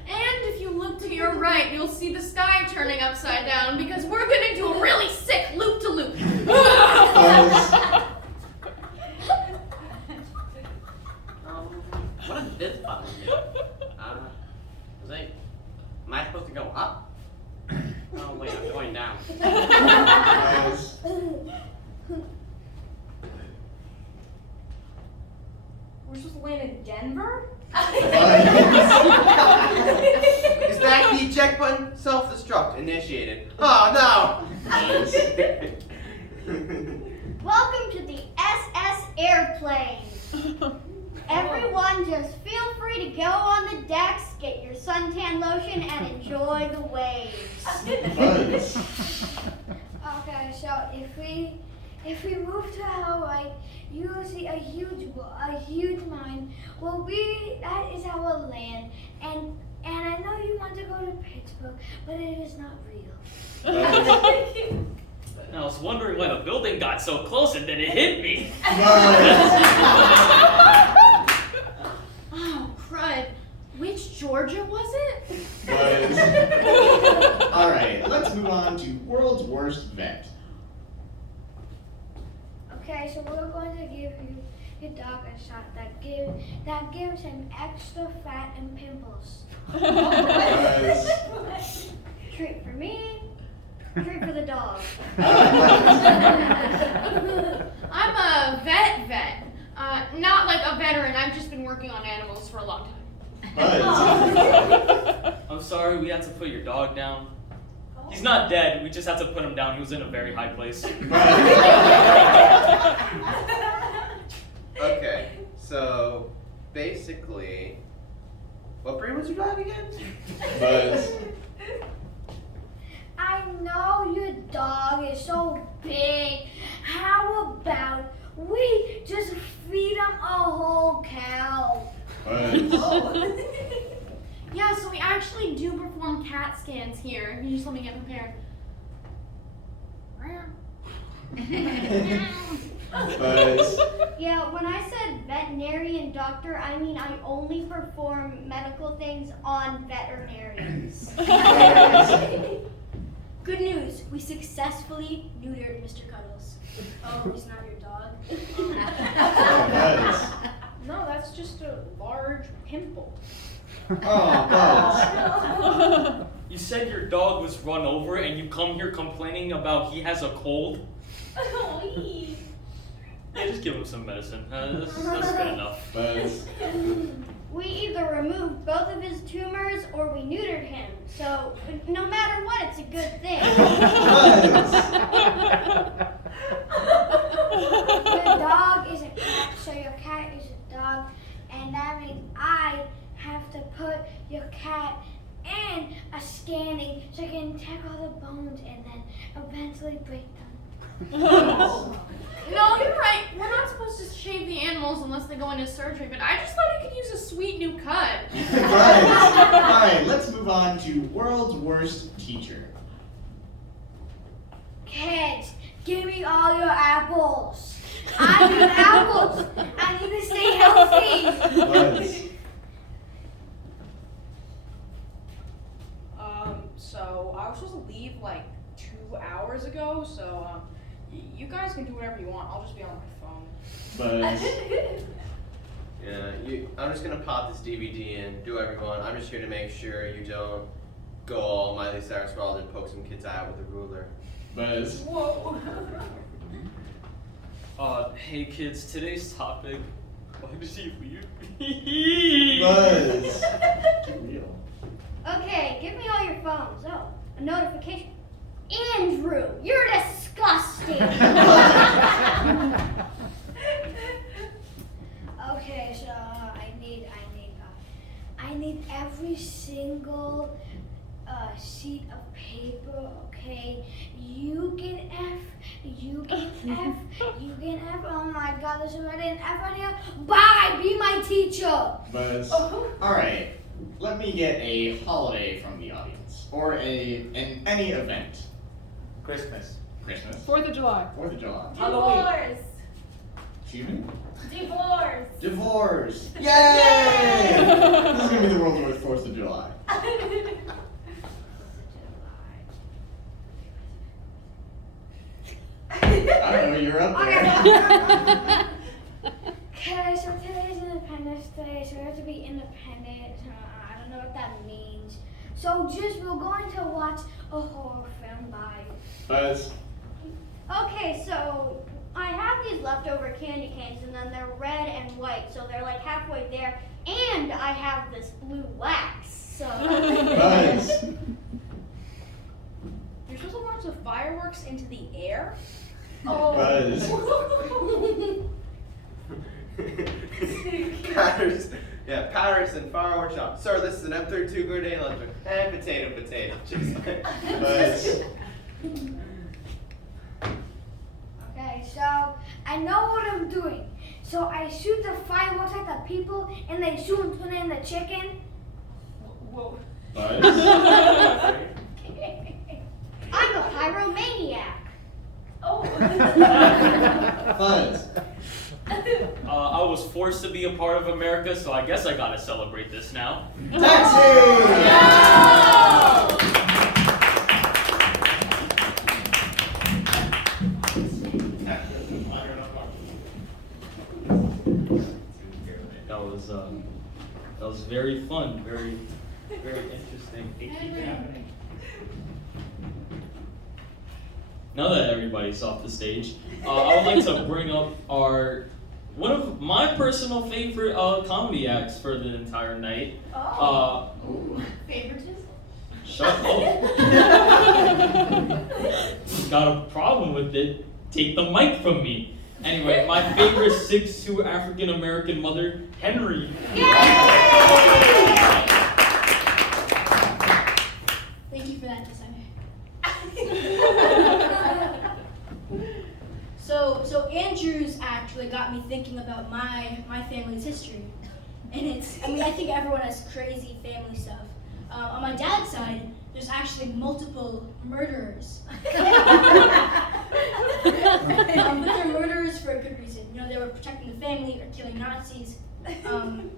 And if you look to your right, you'll see the sky turning upside down because we're gonna do a really sick loop-to-loop. What does this button do? Am I supposed to go up? Oh wait, I'm going down. We're supposed to land in Denver? Is that the check button? Self-destruct initiated. Oh no! Welcome to the SS Airplane. Everyone just feel free to go on the decks, get your suntan lotion, and enjoy the waves. Okay, so if we move to Hawaii, you will see a huge mountain. Well, that is our land, and I know you want to go to Pittsburgh, but it is not real. I was wondering why the building got so close and then it hit me. Oh, crud. Which Georgia was it? All right, let's move on to world's worst vet. Okay, so we're going to give your dog a shot that gives him extra fat and pimples. Treat for me, treat for the dog. I'm a vet. Not like a veteran. I've just been working on animals for a long time. I'm sorry, we had to put your dog down. He's not dead, we just had to put him down. He was in a very high place. Okay, so basically, what breed was your dog again? Buzz. I know your dog is so big. How about we just feed him a whole cow? Yeah, so we actually do perform CAT scans here. You just let me get prepared. Buzz. Yeah, when I said veterinarian doctor, I mean I only perform medical things on veterinarians. Good news, we successfully neutered Mr. Cuddles. Oh, he's not your dog? Buzz. No, that's just a large pimple. Oh, Buzz. You said your dog was run over and you come here complaining about he has a cold? Yeah, just give him some medicine. That's good enough. Buzz. We either removed both of his tumors or we neutered him. So no matter what, it's a good thing. Your dog is a cat, so your cat is a dog, and that means I have to put your cat in a scanning so I can check all the bones and then eventually break them. No, you're right. We're not supposed to shave the animals unless they go into surgery, but I just thought I could use a sweet new cut. Right. Alright, let's move on to world's worst teacher. Kids, give me all your apples. I need apples. I need to stay healthy. Buzz. So I was supposed to leave like 2 hours ago, so you guys can do whatever you want. I'll just be on my phone. Buzz. Yeah, I'm just gonna pop this DVD in, do everyone. I'm just here to make sure you don't go all Miley Cyrus World and poke some kids out with a ruler. Buzz. Whoa. Hey kids, today's topic. Why does he leave? Buzz. Too real. Okay, give me all your phones. Oh, a notification. Andrew, you're disgusting. Okay, so I need every single sheet of paper, okay? You get F, you get F, you get F. Oh my god, there's already an F on here. Bye, be my teacher. Buzz. Alright, let me get a holiday from the audience. Or any event. Christmas. Christmas. 4th of July. 4th of July. Halloween. Excuse me? Divorce. Divorce. Yay! This is gonna be the world's worst 4th of July. I don't know, you're up there. Okay, so today's Independence Day, so we have to be independent. I don't know what that means. So we're going to watch a horror film. Bye. Buzz. Okay, so I have these leftover candy canes, and then they're red and white, so they're like halfway there. And I have this blue wax, so. Buzz. You're supposed to launch the fireworks into the air? Buzz. Patterson Fireworks Shop. Sir, this is an M32 grenade launcher. And potato. Buzz. Okay, so I know what I'm doing. So I shoot the fireworks at the people, and they shoot and put in the chicken. Whoa. Buzz. I'm a pyromaniac. Oh. Buzz. I was forced to be a part of America, so I guess I gotta celebrate this now. That was very fun, very interesting. Now that everybody's off the stage, I would like to bring up one of my personal favorite comedy acts for the entire night. Favoritism? Shut up. Got a problem with it? Take the mic from me. Anyway, my favorite 6'2" African American mother, Henry. Thank you for that, designer. So Andrew's actually got me thinking about my family's history. And I think everyone has crazy family stuff. On my dad's side, there's actually multiple murderers. They're murderers for a good reason. They were protecting the family or killing Nazis. And on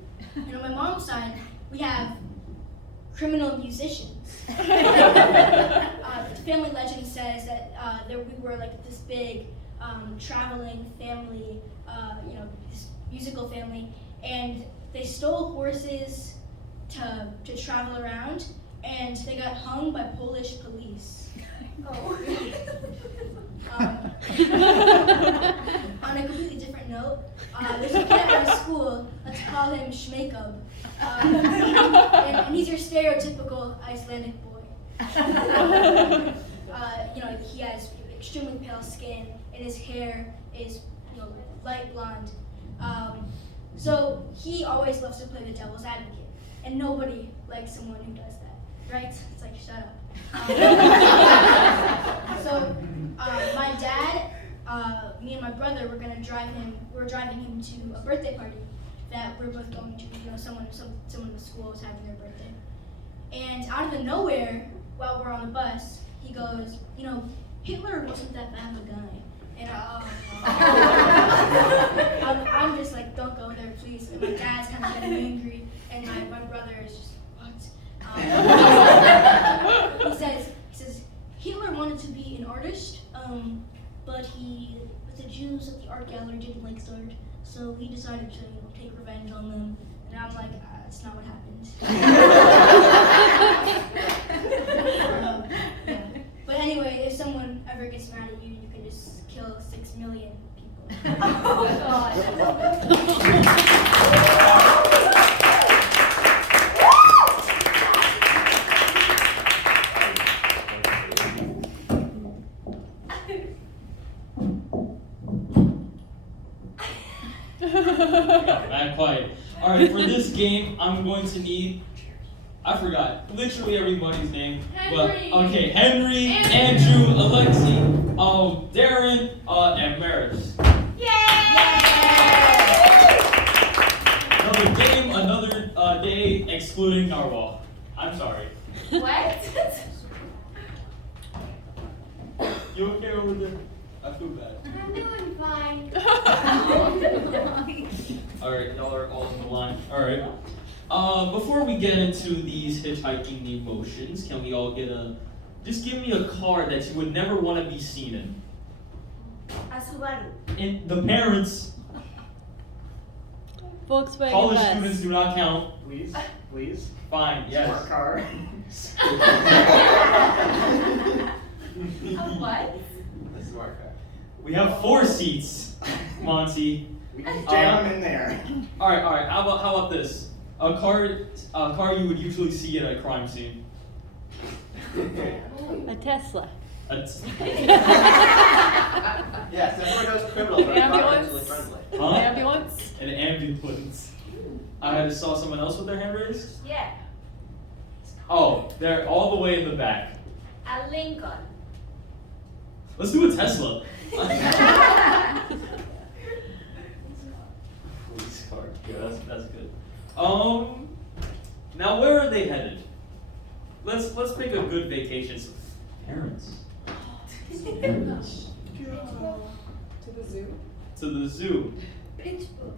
my mom's side, we have criminal musicians. family legend says that we were like this big traveling family, this musical family, and they stole horses to travel around, and they got hung by Polish police. Oh. On a completely different note, there's a kid at our school, let's call him Shmakub, and he's your stereotypical Icelandic boy. He has extremely pale skin, and his hair is light blonde. So he always loves to play the devil's advocate, and nobody likes someone who does that, right? It's like, shut up. So my dad, me and my brother, we're driving him to a birthday party that we're both going to. Someone in the school is having their birthday. And out of the nowhere, while we're on the bus, he goes, Hitler wasn't that bad of a guy. And I'm just like, don't go there, please. And my dad's kind of getting angry, and my brother is just, what? He says, Hitler wanted to be an artist, but the Jews at the art gallery didn't like art, so he decided to take revenge on them. And I'm like, that's not what happened. Yeah. But anyway, if someone ever gets mad at you, you can just kill 6 million people. Oh God. Mad quiet. Alright, for this game, I'm going to need, I forgot literally everybody's name. Henry. But, okay, Henry, Andrew, Alexi, Darren, and Maris. Another game, another day, excluding Narwhal. I'm sorry. What? You okay over there? I feel bad. I'm doing fine. Alright, y'all are all in the line. Alright. Before we get into these hitchhiking emotions, can we all just give me a car that you would never want to be seen in? A Subaru. And the parents, Volkswagen college bus. students do not count. Please. Fine, yes. Smart car. A what? A smart car. We have 4 seats, Monty. We can jam them in there. Alright, how about this? A car you would usually see at a crime scene. A Tesla. Yes, everyone knows criminals are environmentally friendly. Huh? Ambulance. An ambulance. I saw someone else with their hand raised. Yeah. Oh, they're all the way in the back. A Lincoln. Let's do a Tesla. Police car. Yeah, that's good. Now where are they headed? Let's pick a good vacation. Parents. Parents. To the zoo. To the zoo. Pittsburgh.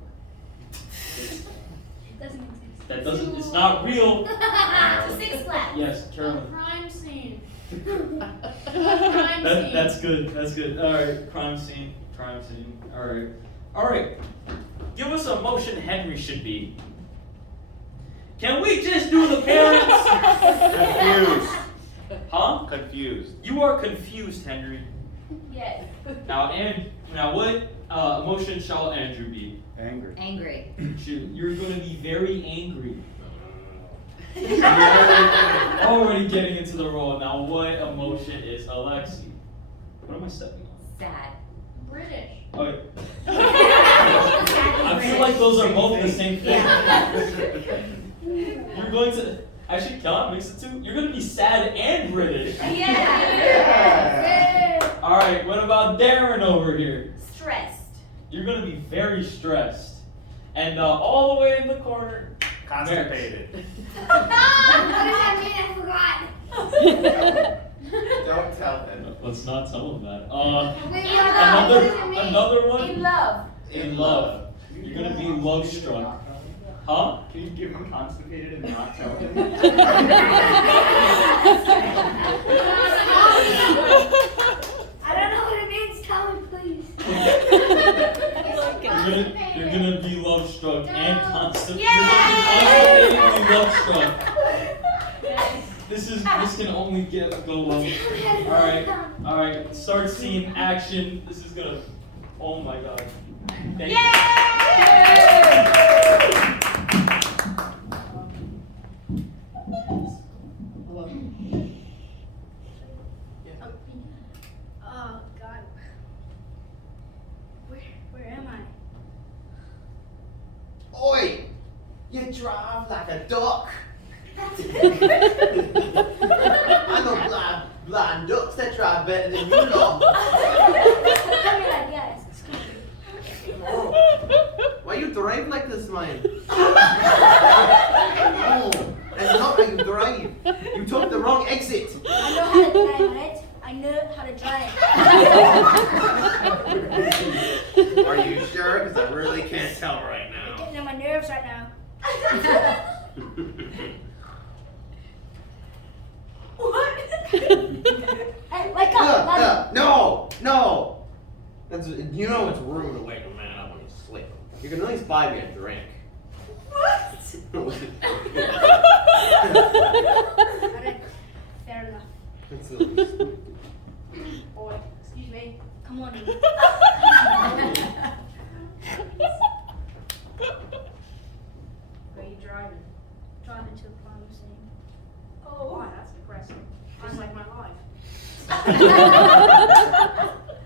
It doesn't exist. That doesn't. It's not real. To Six Flags. Yes, A Carolyn. crime scene. Crime scene. That's good. That's good. All right, crime scene. Crime scene. All right. All right. Give us a motion Henry should be. Can we just do the parents? Confused. Huh? Confused. You are confused, Henry. Yes. Now what emotion shall Andrew be? Angry. Angry. You're going to be very angry. You're already getting into the role. Now what emotion is Alexi? What am I stepping on? Sad. British. Okay. I feel like those are both the same thing. You're going to actually can I mix the two? You're going to be sad and British. Yeah. All right. What about Darren over here? Stressed. You're going to be very stressed, and all the way in the corner. Constipated. What does that mean? I forgot. Don't tell them. Let's not tell him that. In Another one. In love. In love. You're gonna be love struck. Huh? Can you give him constipated and not tell him? You're gonna be love struck and constantly love struck. This can only go well. All right. Start scene action. This is gonna. Oh my god. Thank you. Oh God. Where am I? Oi! You drive like a duck. I know blind ducks that drive better than you know. Come here, like, yes. Why you drive like this, man? No, that's not how you drive. You took the wrong exit. I know how to drive, right? I know how to drive. Are you sure? Because I really can't tell right now. Getting on my nerves right now. What? Hey, wake up, buddy. No. That's, you know it's rude to wake a man up when he's asleep. You can at least buy me a drink. What? Fair enough. That's Boy, excuse me. Come on in. Where are you driving? Driving to a crime scene. Oh, wow, that's depressing. Just like my life.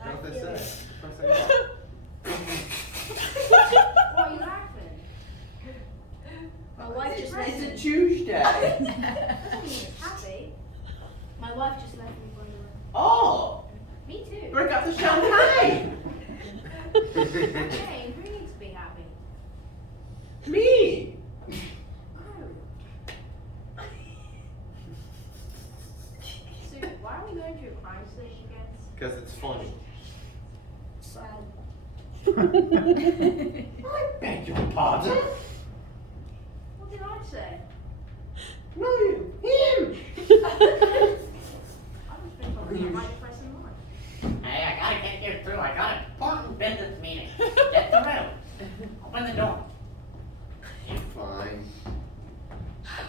what they say. Why are you laughing? My wife just left It's me. a Tuesday. Doesn't mean it's happy. My wife just left me, by the way. Oh, Me too. break out the champagne. Hey, who needs to be happy? Me. Sue, why are we going to a crime station again? Because it's funny. Sad. I beg your pardon. What did I say? No, you. Him. I've just been talking about my depressing life. Hey, I gotta get here through. I got an important business meeting. Get through. Open the door. Fine.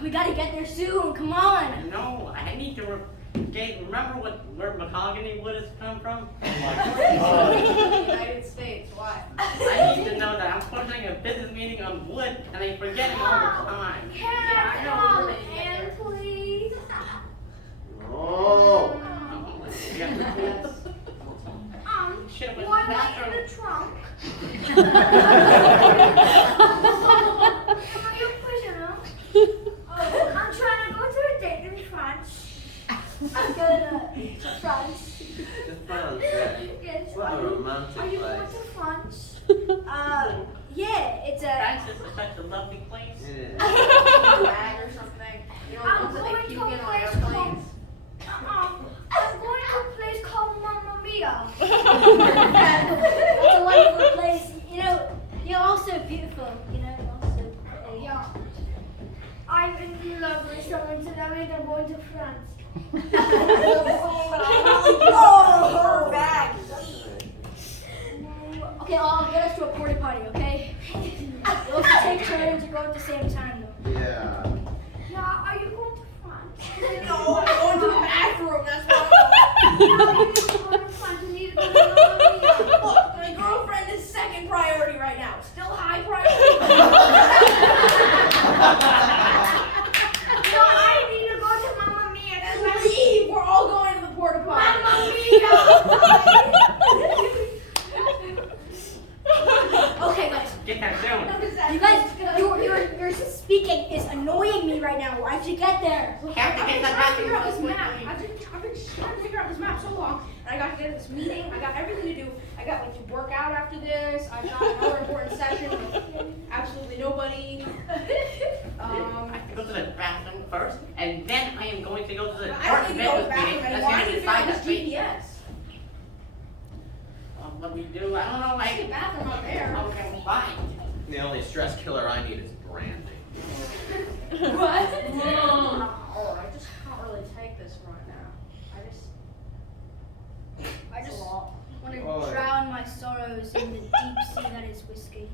We gotta get there soon. Come on. No, I need to. Remember where mahogany wood has come from? United States, why? I need to know that I'm pushing a business meeting on wood and they forget it all the time. Can I come in, please? Oh. Shit, with One the light in bathroom. the trunk. Are you pushing them? Oh, I'm trying to go to a date in France. I'm going to France. The France. Yes. What a romantic Are you going place. to France? Yeah, it's a. France is such a lovely place. It is. Bag or something. You know I'm the ones that going they to puke a in on place airplanes? I'm going to a place called Mamma Mia. It's a wonderful place. You know, you're also beautiful. You know, also pretty. Yeah. I'm in love with someone, so that means I'm going to France. Oh, bag. Okay, I'll get us to a porta potty. Okay. We'll have to take turns and go at the same time, though. Yeah. Yeah, are you going to France? No, I'm going to the bathroom. That's why. No, you need to go to France. You need to go to Mamma Mia. Look, my girlfriend is second priority right now. Still high priority. No, I need to go to Mamma Mia. That's my Leave. We're all going to the porta potty. Mamma Mia. Okay, guys. Get that soon. You guys, your speaking is annoying me right now. Why'd you get there? Have to get that I've been trying to figure out this bathroom. map. I've been trying to figure out this map so long, and I got to get this meeting. I got everything to do. I got like to work out after this. I've got another important session with absolutely nobody. I have to go to the bathroom first, and then I am going to go to the I don't important need to go to the business meeting. bathroom That's anymore. I going need to to figure out decide this that thing. GPS. What we do, I don't know. There's a bathroom out there. Okay, fine. The only stress killer I need is branding. What? Oh, I just can't really take this right now. I just want to Oh. drown my sorrows in the deep sea that is whiskey.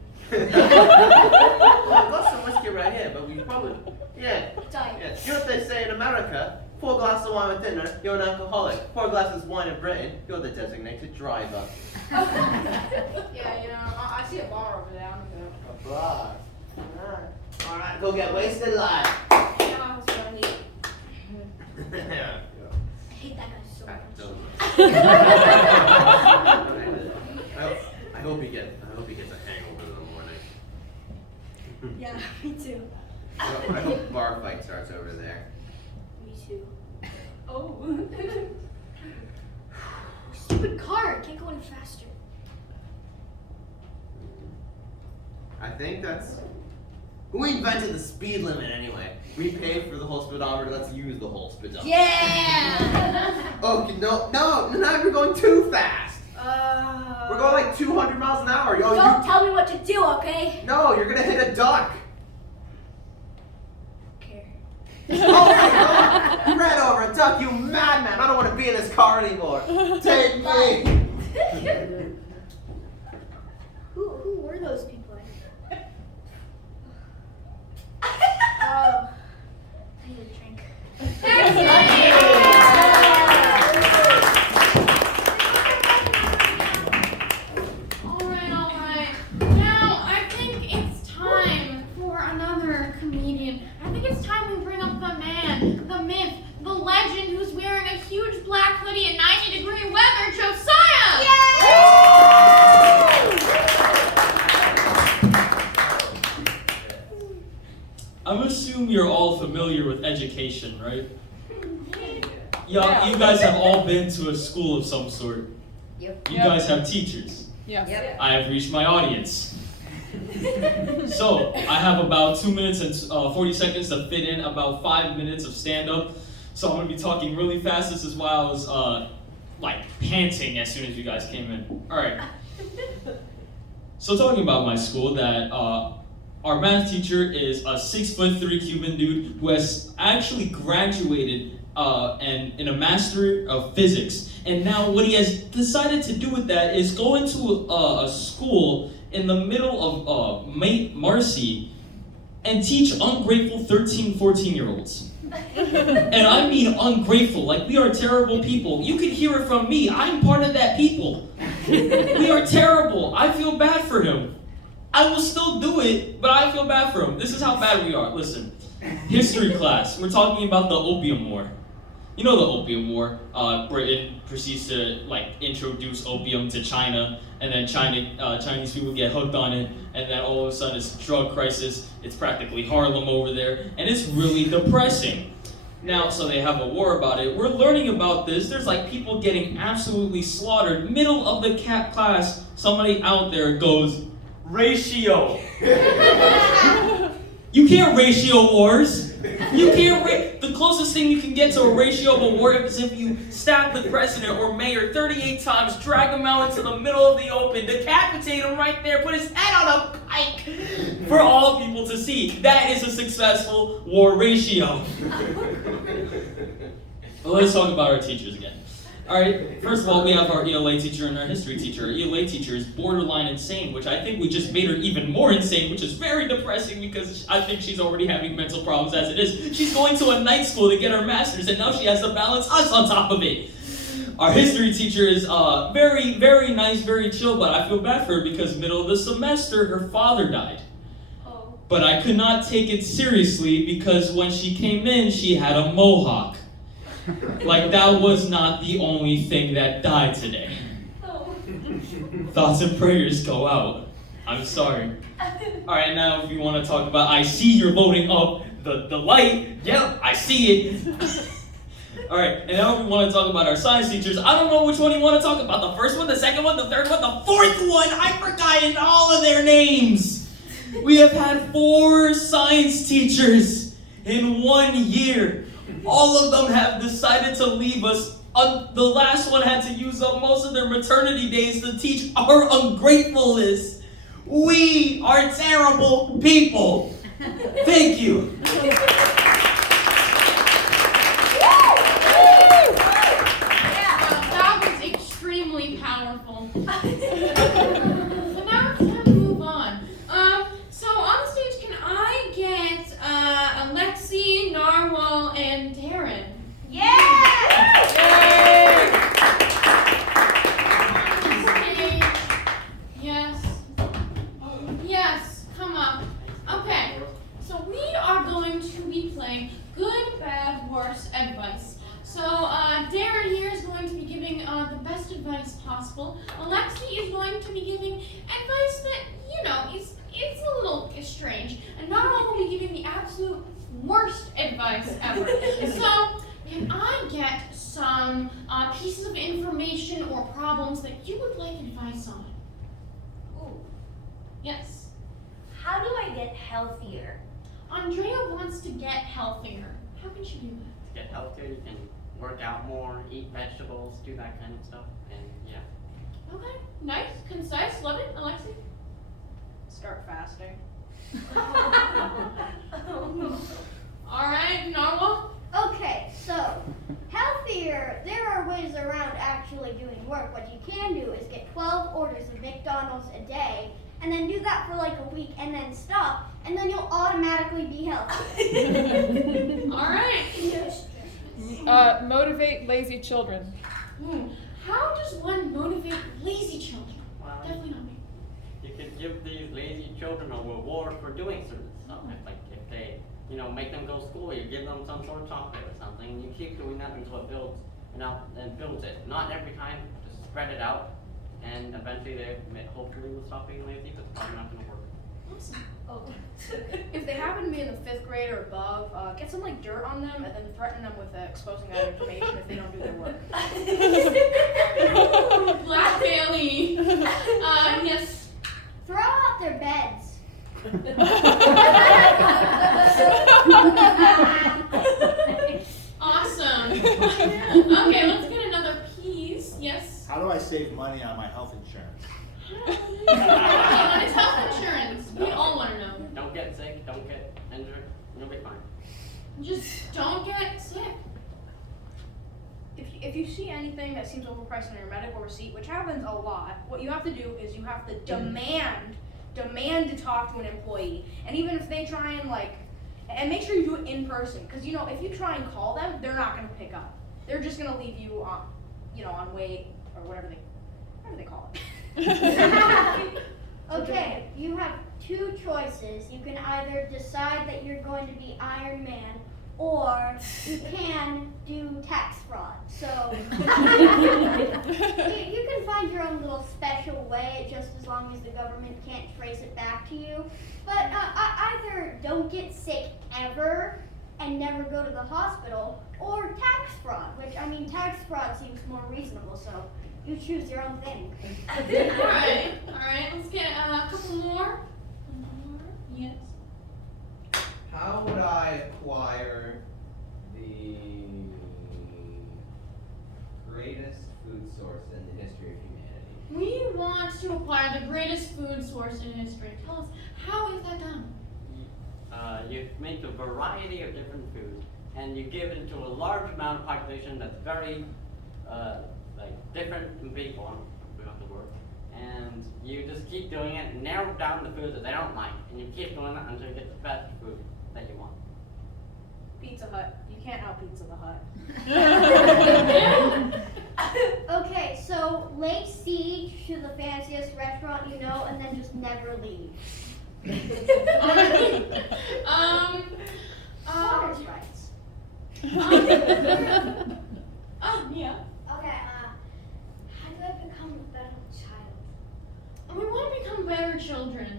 I've got some whiskey right here, but we probably. Yeah. Diet. Yeah. You know what they say in America? 4 glasses of wine with dinner, you're an alcoholic. 4 glasses of wine in Britain, you're the designated driver. Yeah, you know, I see a bar over there. I'm gonna A bar. Alright, go get wasted live. Yeah, that's what I need. Yeah. I hate that guy so much. I hope he gets a hangover in the morning. Yeah, me too. I hope bar fight starts over there. Me too. Oh. Stupid car, can't go any faster. I think that's. Who invented the speed limit anyway? We paid for the whole speedometer, let's use the whole speedometer. Yeah! Oh, no, now you're going too fast. We're going like 200 miles an hour. Yo, Don't tell me what to do, okay? No, you're gonna hit a duck. Care. Oh my god! You ran over a duck, you madman! I don't want to be in this car anymore. Take me! Who were those people? Oh. I need a drink. Alright. Now, I think it's time for another comedian. I think it's time we bring up the man, the myth, the legend who's wearing a huge black hoodie in 90-degree weather, Josiah! I'm assuming you're all familiar with education, right? Yeah, you guys have all been to a school of some sort. Yep. You guys have teachers. Yes. Yep. I have reached my audience. So, I have about 2 minutes and 40 seconds to fit in about 5 minutes of stand-up. So I'm going to be talking really fast. This is why I was like panting as soon as you guys came in. All right. So talking about my school, that our math teacher is a 6'3" Cuban dude who has actually graduated and in a master of physics. And now what he has decided to do with that is go into a school in the middle of Marcy and teach ungrateful 13, 14-year-olds. And I mean ungrateful, like we are terrible people. You can hear it from me, I'm part of that people. We are terrible, I feel bad for him. I will still do it, but I feel bad for him. This is how bad we are. Listen, history class, we're talking about the Opium War. You know the Opium War. Britain proceeds to like introduce opium to China, and then Chinese people get hooked on it, and then all of a sudden it's a drug crisis. It's practically Harlem over there, and it's really depressing. Now, so they have a war about it. We're learning about this. There's like people getting absolutely slaughtered. Middle of the class, somebody out there goes, ratio. You can't ratio wars. You can't the closest thing you can get to a ratio of a war is if you stab the president or mayor 38 times, drag him out into the middle of the open, decapitate him right there, put his head on a pike for all people to see. That is a successful war ratio. But let's talk about our teachers again. Alright, first of all, we have our ELA teacher and our history teacher. Our ELA teacher is borderline insane, which I think we just made her even more insane, which is very depressing because I think she's already having mental problems as it is. She's going to a night school to get her master's, and now she has to balance us on top of it. Our history teacher is very, very nice, very chill, but I feel bad for her because middle of the semester, her father died. But I could not take it seriously because when she came in, she had a mohawk. Like that was not the only thing that died today. Thoughts and prayers go out. I'm sorry. Alright, now if you want to talk about, I see you're loading up the light. Yep, I see it. Alright, and now we want to talk about our science teachers. I don't know which one you want to talk about. The first one, the second one, the third one, the fourth one. I forgot all of their names. We have had 4 science teachers in 1 year. All of them have decided to leave us. The last one had to use up most of their maternity days to teach our ungratefulness. We are terrible people. Thank you. That was extremely powerful. So now it's time to move on. advice possible, Alexi is going to be giving advice that, it's a little strange. And not all will be giving the absolute worst advice ever. So, can I get some pieces of information or problems that you would like advice on? Ooh. Yes. How do I get healthier? Andrea wants to get healthier. How can she do that? To get healthier, you can work out more, eat vegetables, do that kind of stuff, and yeah. Okay, nice, concise, love it, Alexi. Start fasting. All right, Narwhal. Okay, so healthier, there are ways around actually doing work. What you can do is get 12 orders of McDonald's a day and then do that for like a week and then stop, and then you'll automatically be healthy. All right. Motivate lazy children. How does one motivate lazy children? Well, Definitely not me. you could give these lazy children a reward for doing certain stuff. Like if they, make them go to school, you give them some sort of chocolate or something, and you keep doing that until it builds, and builds it. Not every time, just spread it out, and eventually they hopefully will stop being lazy, but it's probably not going to work. Awesome. Oh. If they happen to be in the 5th grade or above, get some dirt on them and then threaten them with exposing that information if they don't do their work. Blackberry. Yes. Throw out their beds. Awesome. Okay, let's get another piece. Yes. How do I save money on my health insurance? What is health insurance? We all want to know. Don't get sick, don't get injured, you'll be fine. Just don't get sick. If you see anything that seems overpriced on your medical receipt, which happens a lot, what you have to do is you have to demand to talk to an employee. And even if they try and make sure you do it in person, because if you try and call them, they're not going to pick up. They're just going to leave you on, on wait or whatever they call it. Okay, you have two choices. You can either decide that you're going to be Iron Man, or you can do tax fraud. So you can find your own little special way, just as long as the government can't trace it back to you. But either don't get sick ever and never go to the hospital, or tax fraud, which, tax fraud seems more reasonable, so you choose your own thing. Alright, let's get a couple more. Yes. How would I acquire the greatest food source in the history of humanity? We want to acquire the greatest food source in history. Tell us, how is that done? You make a variety of different foods, and you give it to a large amount of population that's very different from people. We have to work, and you just keep doing it, and narrow down the foods that they don't like, and you keep doing it until you get the best food that you want. Pizza Hut. You can't out Pizza the Hut. Okay, so lay siege to the fanciest restaurant you know, and then just never leave. Water strikes. Yeah. Okay, how do I become a better child? We want to become better children.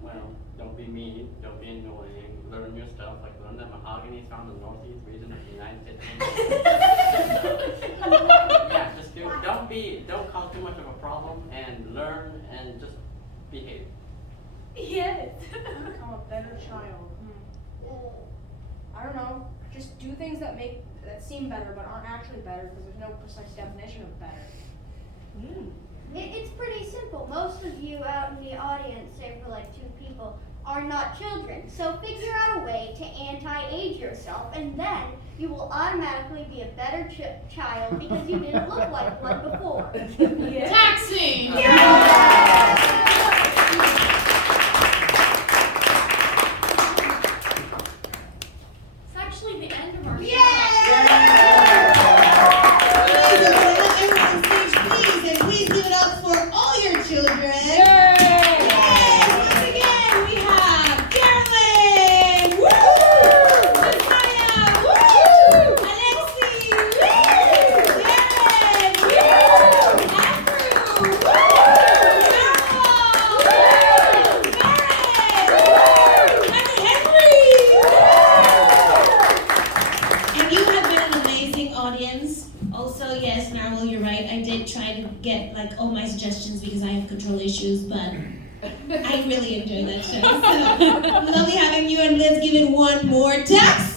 Well, don't be mean, don't be annoying, learn your stuff, learn that mahogany is found in the northeast region of the United States. Yeah, just don't cause too much of a problem, and learn, and just behave. Yes. Become a better child. I don't know. Just do things that seem better but aren't actually better, because there's no precise definition of better. It's pretty simple. Most of you out in the audience, save for two people, are not children. So figure out a way to anti-age yourself, and then you will automatically be a better child because you didn't look like one before. Taxi! It's actually the end of our Please give it up for all your children. Once again, we have Carolyn. Woo! Messiah. Woo! Alexi. Woo! Jared. Woo! get like all my suggestions because I have control issues, but I really enjoy that show. So lovely having you, and let's give it one more tax.